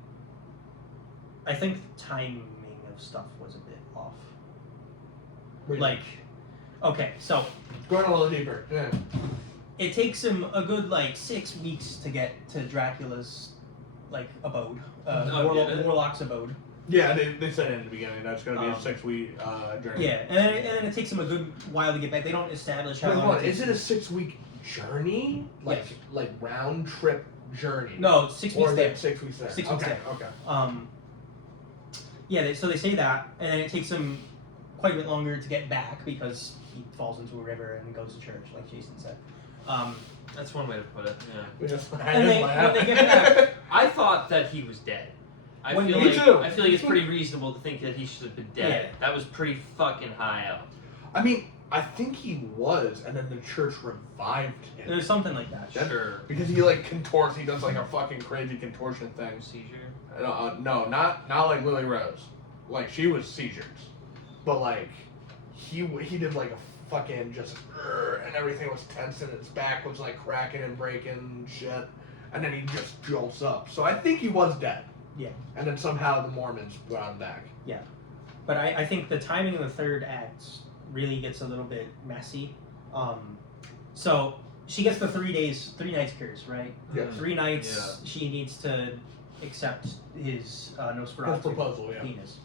I think the timing of stuff was a bit off. Like, okay, so Going a little deeper. Yeah. it takes him a good like 6 weeks to get to Dracula's like abode, Warlock's abode. Yeah, they said in the beginning that's going to be a 6-week journey. Yeah, and then it takes him a good while to get back. They don't establish how Wait, long. hold on. takes Is it him. a 6-week journey? Like Yes. like round trip journey? No, 6 weeks Or there. 6 weeks there. 6 weeks okay. there. Okay. Yeah, so they say that, and then it takes him quite a bit longer to get back because he falls into a river and goes to church, like Jason said. That's one way to put it. Yeah. We just And when they get back, I thought that he was dead. I When feel they- like Me too. I feel like it's pretty reasonable to think that he should have been dead. Yeah. That was pretty fucking high up. I mean, I think he was, and then the church revived him. there's something like that. Sure. Because he like contorts, he does like a fucking crazy contortion thing. Seizure. No, not like Lily Rose. Like she was seizures, but like he did like a fucking just and everything was tense and his back was like cracking and breaking and shit, and then he just jolts up. So I think he was dead. Yeah. And then somehow the Mormons brought him back. But I think the timing of the third act really gets a little bit messy. So she gets the 3 nights curse, right? Yeah. 3 nights Yeah. she needs to accept his Nosferatu His proposal, yeah. penis.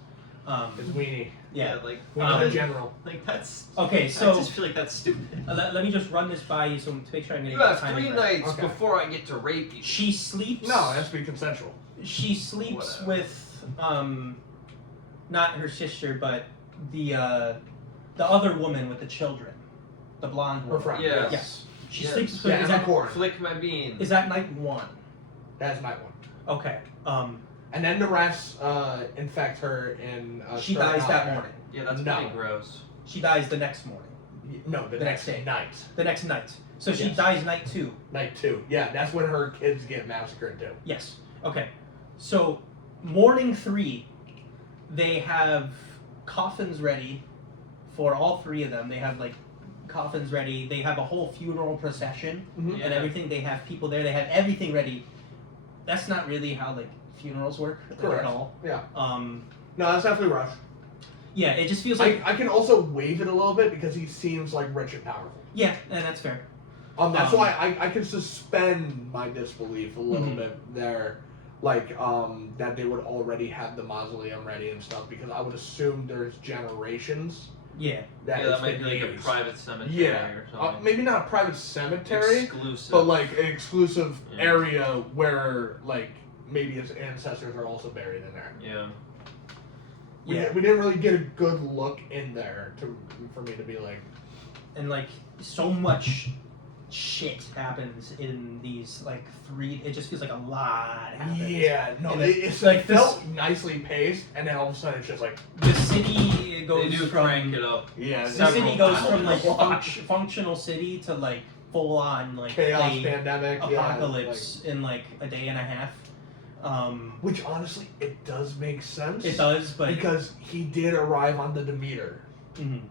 His weenie. Yeah. Like Weenie in general. like that's. Okay, I so just feel like that's stupid. let me just run this by you so to make sure I'm getting You the have timing 3 right. nights Okay. before I get to rape you. She sleeps. No, it has to be consensual. She sleeps Whatever. with not her sister, but the other woman with the children, the blonde Her woman. friend. Yeah. Yes. She Yes. sleeps with. Yeah, is, Emma that, Corrin. Flick my bean. is that night 1? That's night 1. Okay. And then the rest infect her in. She dies that morning. Yeah, that's No. pretty gross. She dies the next morning. No, the The next next day. night. The next night. So she Yes. dies night 2. Night 2. Yeah, that's when her kids get massacred too. Yes. Okay. So morning 3, they have coffins ready for all three of them. They have like coffins ready. They have a whole funeral procession Mhm. Yeah. and everything. They have people there. They have everything ready. That's not really how like funerals work Correct. at all. Yeah. No, that's definitely rushed. Yeah, it just feels like I can also waive it a little bit because he seems like rich and powerful. yeah, and that's fair. That's why I can suspend my disbelief a little Mhm. bit there, like that they would already have the mausoleum ready and stuff, because I would assume there's generations Yeah, that Yeah, it's that might been be like a used. private cemetery Yeah, or something. maybe not a private cemetery, Exclusive. but like an exclusive Yeah. area where like maybe his ancestors are also buried in there. Yeah. We didn't really get a good look in there for me to be like, and like so much shit happens in these like three. It just feels like a lot happens. yeah, no, And it's like like felt nicely paced, and then all of a sudden it's just like, The city goes They do from crank it up. yeah, the Several city goes times. from like functional city to like full on like chaos, a pandemic, apocalypse in like a day and a half. Which honestly, it does make sense. It does, but because he did arrive on the Demeter. mhm.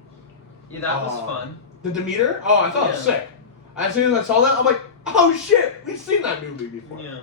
Yeah, that was fun. The Demeter? Oh, I thought it was Yeah. sick. As soon as I saw that, I'm like, oh shit, we've seen that movie before. Yeah.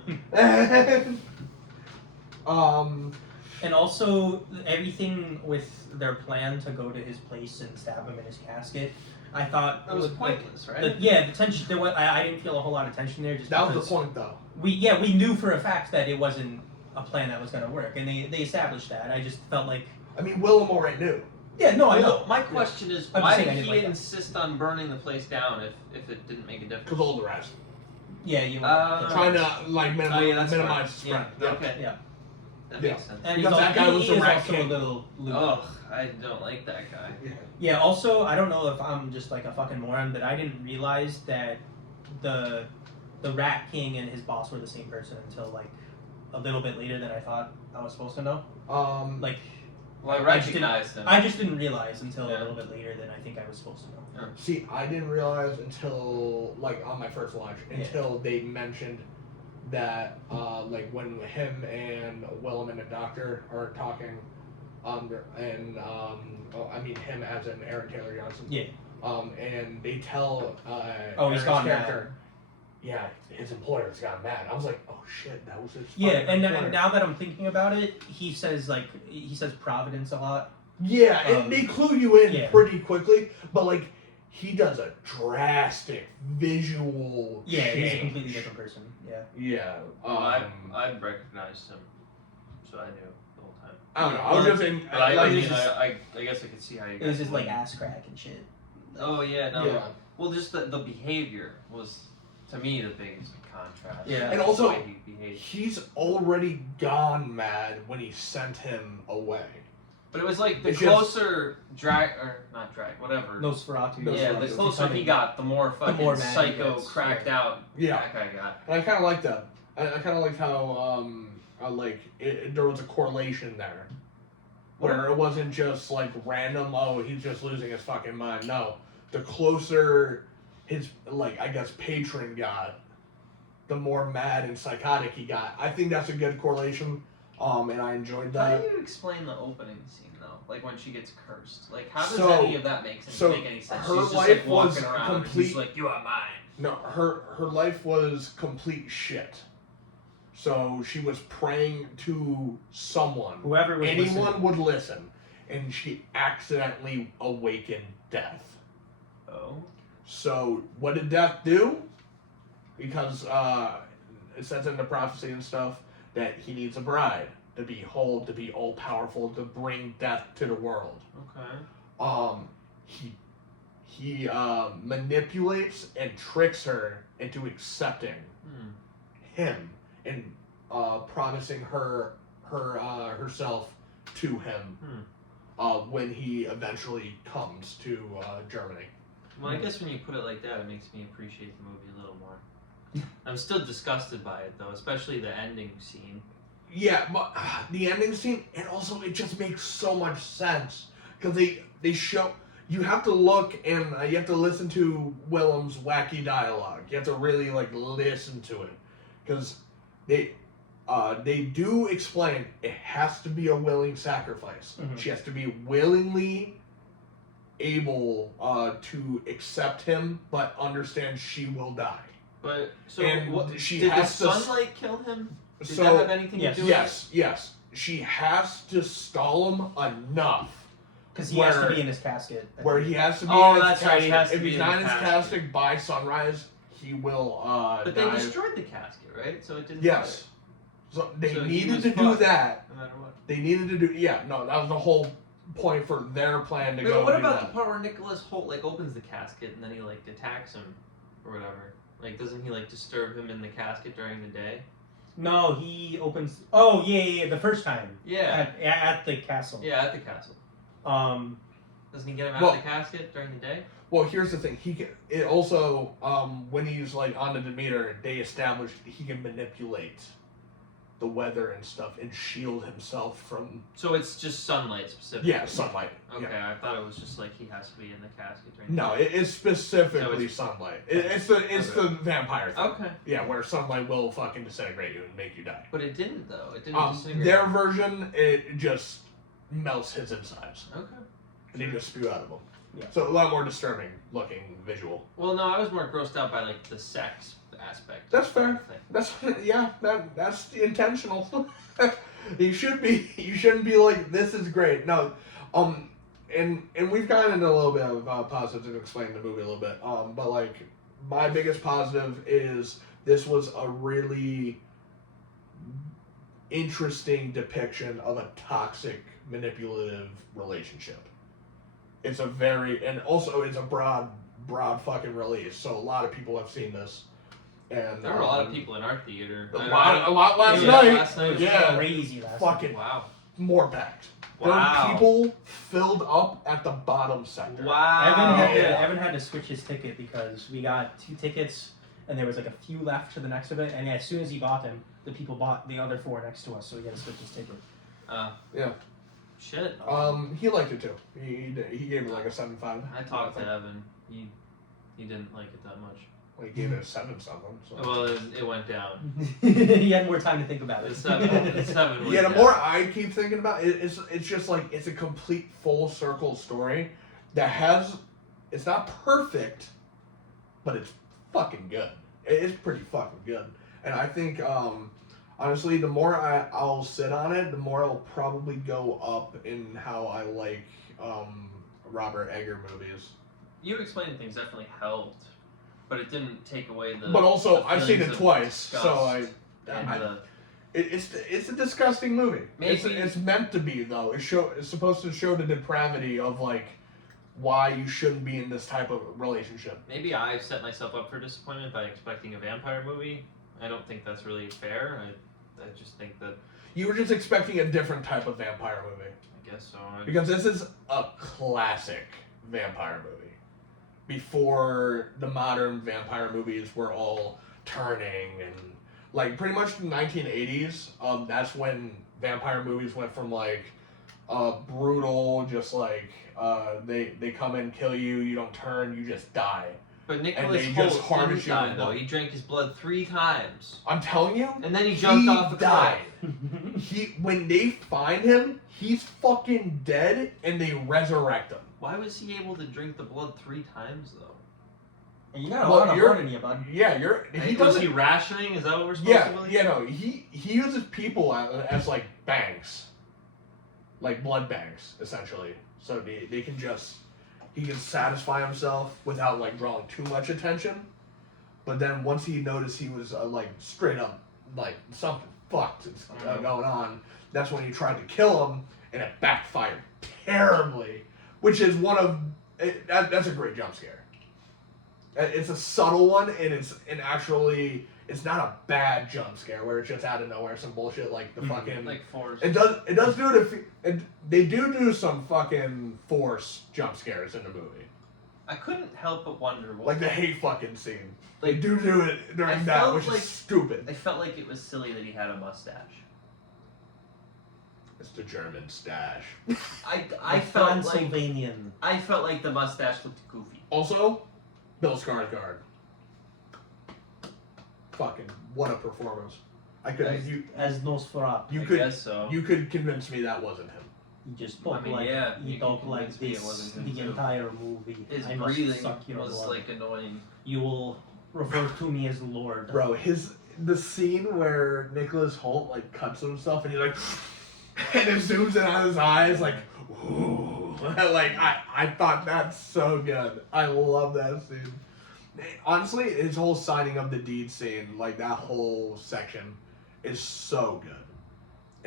And also everything with their plan to go to his place and stab him in his casket. I thought It was like, pointless, right? the tension. There was, I didn't feel a whole lot of tension there. Just That was because the point, though. we knew for a fact that it wasn't a plan that was going to work, and they established that. I just felt like I mean, Willem already knew. I know. Well, my question is, I'm just why saying I did didn't he like that. insist on burning the place down if it didn't make a difference? Because all the rest. Yeah, you. Trying to, like, that's minimize fine. spread. Yeah. Okay. Yeah. That Yeah. makes sense. And Because he's that guy was the is rat also king. a little loose. Ugh, I don't like that guy. Yeah. Also, I don't know if I'm just like a fucking moron, but I didn't realize that the Rat King and his boss were the same person until like a little bit later than I thought I was supposed to know. Like, Well, I I just recognized him. I just didn't realize until a Yeah. little bit later than I think I was supposed to know. see, I didn't realize until, like, on my first watch, until they mentioned that, like, when him and Willem and the doctor are talking, I mean him as in Aaron Taylor Johnson. Yeah. And they tell He's Aaron's gone character, yeah, his employer's gotten mad. I was like, oh shit, that was his. Yeah, fucking and employer. now that I'm thinking about it, he says Providence a lot. Yeah, and they clue you in yeah. pretty quickly, but like he does a drastic visual Yeah, change. he's a completely different person. Yeah. Yeah, I recognized him, so I knew the whole time. I don't know. I was just saying. But I like, mean, was just- I guess I could see how you. It was guys just like would. ass crack and shit. Oh yeah, no. yeah, Well, just the behavior was, to me, the biggest contrast. Yeah. And also, the way he behaved. he's already gone mad when he sent him away. But it was like the It's just- closer not drag, whatever. Nosferatu. Yeah, the closer he got, the more fucking more mad he psycho, gets, cracked out Yeah, that guy got. and I kind of like that. I kind of liked how there was a correlation there, where it wasn't just like random. Oh, he's just losing his fucking mind. No, the closer his patron got, the more mad and psychotic he got. I think that's a good correlation. And I enjoyed How that. do you explain the opening scene though? Like when she gets cursed. Like how does So- any of that make any sense? her She's just life like was walking around and complete- he's like, "You are mine." No, her life was complete shit. So she was praying to someone. Whoever was Anyone listening. would listen, and she accidentally awakened Death. Oh. So what did Death do? Because it says in the prophecy and stuff that he needs a bride to be whole, to be all powerful, to bring death to the world. Okay. He manipulates and tricks her into accepting him and promising herself to him when he eventually comes to Germany. Well, I guess when you put it like that, it makes me appreciate the movie a little more. I'm still disgusted by it though, especially the ending scene. Yeah, but the ending scene, and also it just makes so much sense because they show. You have to look and you have to listen to Willem's wacky dialogue. You have to really like listen to it because they they do explain it has to be a willing sacrifice. Mhm. She has to be willingly able to accept him, but understand she will die. But so And what? she Did the has to sunlight kill him? Did so that have anything yes. to do with it? yes, she has to stall him enough Because he has to where- be in his casket. where he has to be Oh, in his that's right, casket. he has to If be he's in not the in his casket. casket by sunrise, he will But die. they destroyed the casket, right? So it didn't. Yes. So they So he needed was to do fucked. that. matter, no matter what. They needed to do that was the whole point for their plan to Wait, go. but what and do about that. the part where Nicholas Holt like opens the casket and then he like attacks him or whatever? Like, doesn't he like disturb him in the casket during the day? No, he opens. Oh yeah, the first time. Yeah. At the castle. Yeah, at the castle. Doesn't he get him out Well- of the casket during the day? Well, here's the thing. It also when he's like on the Demeter, they established he can manipulate the weather and stuff and shield himself from So it's just sunlight specifically. sunlight. Okay, Yeah. I thought it was just like he has to be in the casket during No, the day. it's specifically So it's- sunlight. It's the vampire thing. Okay. Yeah, where sunlight will fucking disintegrate you and make you die. But it didn't though. It didn't disintegrate. Their version, it just melts his insides. Okay. And they just spew out of him. Yeah. So a lot more disturbing looking visual. Well, no, I was more grossed out by like the sex aspect. That's of the fair. thing. That's intentional. you shouldn't be like, this is great. No, and we've gotten into a little bit of positives and explained the movie a little bit. But like my biggest positive is this was a really interesting depiction of a toxic, manipulative relationship. It's a it's a broad fucking release. So a lot of people have seen this. And There were a lot of people in our theater. a lot last Yeah, night. last night was Yeah. Crazy last Fucking Wow. more packed. There Wow. were people filled up at the bottom sector. Wow. Evan had to switch his ticket because we got 2 tickets and there was like a few left to the next of it, and as soon as he bought them, the people bought the other 4 next to us, so he had to switch his ticket. Yeah. Shit. He liked it too. He gave it like a 7.5. I talked to Evan. He didn't like it that much. Well, he gave it a 7 something. So. Well, it went down. He had more time to think about it. The 7 went Yeah, the down. more I keep thinking about it, it's just like it's a complete full circle story that it's not perfect, but it's fucking good. It's pretty fucking good, and I think honestly, the more I'll sit on it, the more I'll probably go up in how I like Robert Eggers movies. You explaining things definitely helped, but it didn't take away the. But also, the I've seen it feelings of twice, disgust so and it's a disgusting movie. Maybe- It's meant to be though. It's supposed to show the depravity of like why you shouldn't be in this type of relationship. maybe I set myself up for disappointment by expecting a vampire movie. I don't think that's really fair. I just think that You were just expecting a different type of vampire movie I guess so. because this is a classic vampire movie. Before the modern vampire movies were all turning and like pretty much the 1980s. That's when vampire movies went from like brutal, just like they come and kill you, you don't turn, you just die. But Nicholas they Holt just harvest didn't your die though. blood. He drank his blood 3 times, I'm telling you, and then he jumped off a died. cliff. When they find him, he's fucking dead, and they resurrect him. Why was he able to drink the blood 3 times though? You got a Well, lot of you're- blood in you, bud. Yeah, Was doesn't- he rationing? Is that what we're supposed to believe? no, he uses people as like banks, like blood banks, essentially. So they can he can satisfy himself without like drawing too much attention. But then once he noticed he was like straight up like something fucked is going on, that's when he tried to kill him, and it backfired terribly. Which is that's a great jump scare. It's a subtle one, and it's not a bad jump scare where it's just out of nowhere some bullshit like the fucking Like Forrest. it does do it. They do some fucking force jump scares in the movie, I couldn't help but wonder. What like the hate fucking scene. They Like, do it during I that, felt which like- is stupid. I felt like it was silly that he had a mustache. It's the German stash. I felt like Transylvanian. the mustache looked goofy. Also, Bill Skarsgård. Fucking what a performance. I couldn't. You as Nosferatu. you I could guess so. you could convince me that wasn't him. He just talked mean, like yeah, he you talked can like convince me it this wasn't him, the too. entire movie. His I must breathing suck your was blood. like annoying. You will refer to me as Lord. Bro, the scene where Nicholas Hoult like cuts himself and he's like, and it zooms in on his eyes like, ooh, like I thought that's so good. I love that scene. Honestly, his whole signing of the deed scene, like that whole section, is so good.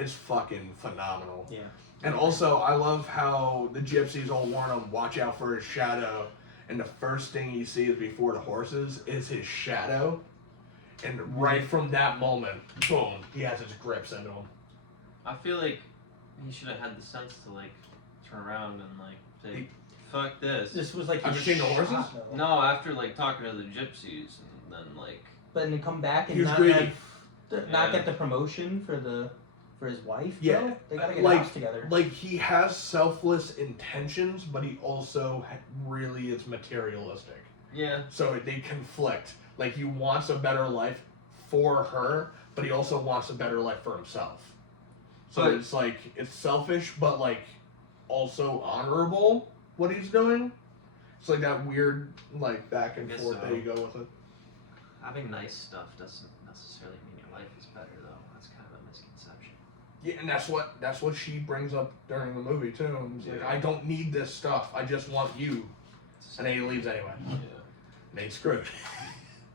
It's fucking phenomenal. Yeah. And also, I love how the gypsies all warn him, watch out for his shadow. And the first thing he sees before the horses is his shadow. And right from that moment, boom, he has his grips into him. I feel like he should have had the sense to like turn around and like say, "Fuck this." This was like Have his you seen the horses? shot, though. No, after like talking to the gypsies and then like. But then come back and He was not greedy. not Yeah. get the promotion for his wife. Yeah, Bro? They gotta get like- house together. Like, he has selfless intentions, but he also really is materialistic. Yeah. So they conflict. Like, he wants a better life for her, but he also wants a better life for himself. So But- it's like, it's selfish, but like, also honorable, what he's doing. It's like that weird, like, back and I guess forth so. that you go with it. Having nice stuff doesn't necessarily mean your life is better, though. That's kind of a misconception. Yeah, and that's what she brings up during the movie, too. And it's like, Yeah. I don't need this stuff, I just want you. And then he leaves anyway. Yeah. And he's screwed.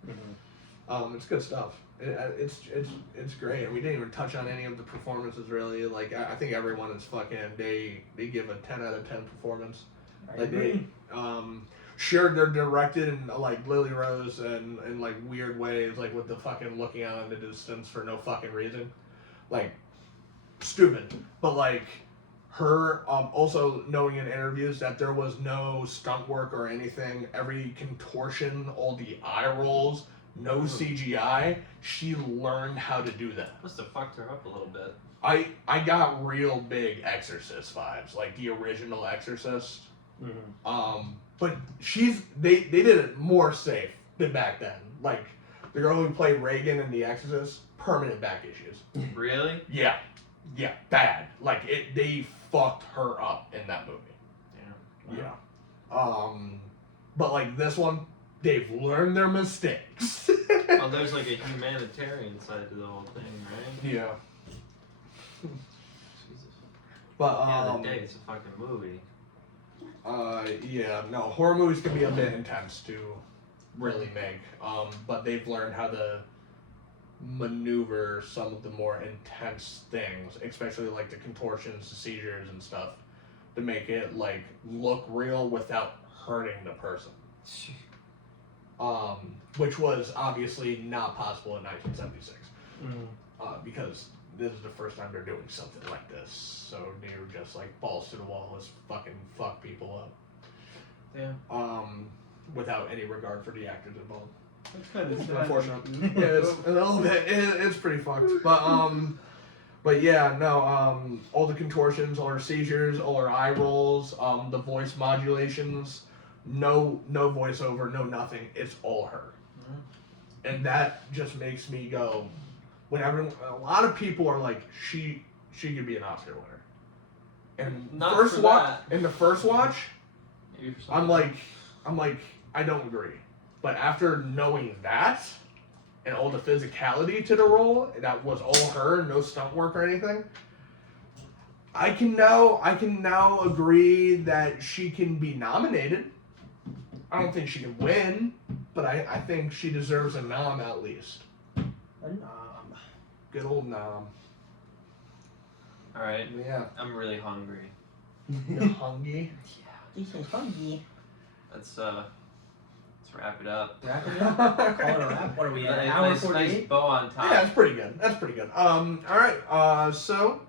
Mhm. It's good stuff. It's great. And we didn't even touch on any of the performances really. Like I think everyone is fucking. They give a 10 out of 10 performance. I Like agree. Sure they're directed in like Lily Rose and in like weird ways, like with the fucking looking out in the distance for no fucking reason, like stupid. But like her also knowing in interviews that there was no stunt work or anything. Every contortion, all the eye rolls. No CGI. She learned how to do that. Must have fucked her up a little bit. I got real big Exorcist vibes, like the original Exorcist. Mhm. But they did it more safe than back then. Like the girl who played Reagan in The Exorcist, permanent back issues. Really? Yeah, bad. Like they fucked her up in that movie. Yeah. Yeah. But like this one, they've learned their mistakes. Oh, there's like a humanitarian side to the whole thing, right? Yeah. Jesus. But Yeah, the day it's a fucking movie. yeah, no, horror movies can be a bit intense to really make. But they've learned how to maneuver some of the more intense things, especially like the contortions, the seizures and stuff, to make it like look real without hurting the person. Which was obviously not possible in 1976. Mhm. Because this is the first time they're doing something like this. So they were just like balls to the wall, let's fucking fuck people up. Yeah. Without any regard for the actors involved. That's kind of Unfortunate. Yeah, it's a little bit. It's pretty fucked. But yeah, no. All the contortions, all her seizures, all her eye rolls, the voice modulations, no voiceover, no nothing. It's all her, and that just makes me go. Whenever a lot of people are like, she could be an Oscar winner, and Not first for watch that. in the first watch, Maybe for I'm something. like, I don't agree. But after knowing that, and all the physicality to the role, that was all her, no stunt work or anything, I can now agree that she can be nominated. I don't think she can win, but I think she deserves a nom at least. Good old nom. All right. Yeah. I'm really hungry. You're hungry. This is hungry. Let's wrap it up. Wrap it up. Call it a wrap. What are we at? An hour Nice 48? bow on top. Yeah, that's pretty good. That's pretty good. All right. So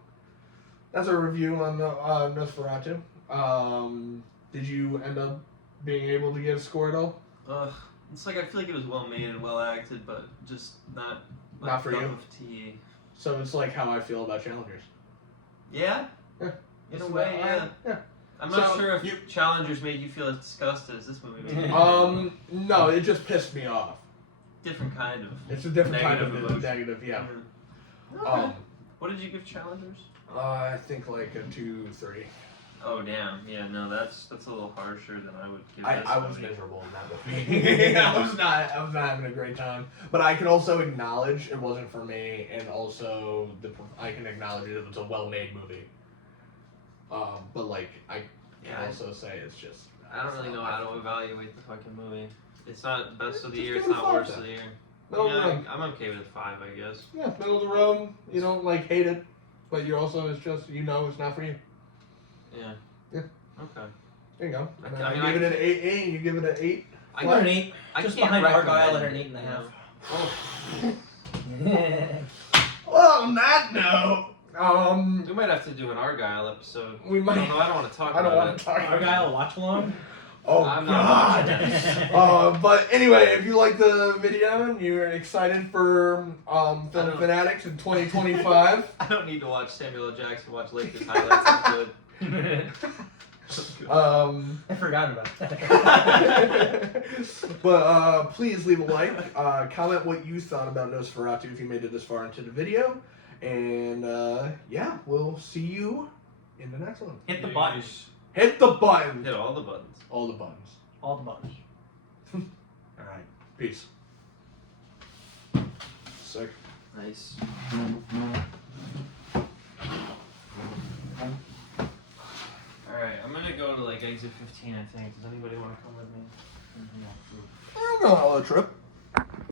that's a review on the Nosferatu. Did you end up being able to get a score at all? It's like I feel like it was well made and well acted, but just not Not for cup you? of tea. So it's like how I feel about Challengers. Yeah. Yeah. In a way, yeah. Yeah. I'm not So, sure if Challengers made you feel as disgusted as this movie made you. No, it just pissed me off. Different kind of. It's a different kind Negative of emotion. negative, yeah. Okay. What did you give Challengers? I think like a 2-3. Oh damn! Yeah, no, that's a little harsher than I would give. I this was movie. miserable in that movie. I was not having a great time. But I can also acknowledge it wasn't for me, and also I can acknowledge it was a well-made movie. But like I can also say it's just. I don't really know how to evaluate the fucking movie. It's not best of the Just year. give It's it a not 5 worst then. of the year. Middle of the road. I'm okay with a 5, I guess. Yeah, middle of the road. You don't like hate it, but you also it's just it's not for you. Yeah. Yeah. Okay. There you go. And then I mean, I give it an 8. You give it an 8. I got an 8. I Just can't behind Argyle recommend at an it, 8.5. Well, on that note, We might have to do an Argyle episode. we might. I don't want to talk I don't about want it. to talk about Argyle watch along. Oh I'm not watching God. But anyway, if you like the video and you're excited for Fanatics in 2025, I don't need to watch Samuel L. Jackson watch Lakers highlights. I'm good. I forgot about that. But please leave a like, comment what you thought about Nosferatu if you made it this far into the video, and yeah, we'll see you in the next one. Hit the button. Hit the button. Hit all the buttons. All the buttons. All the buttons. All right. Peace. Sick. Nice. Alright, I'm gonna go to like exit 15, I think. Does anybody want to come with me? I don't know how to trip.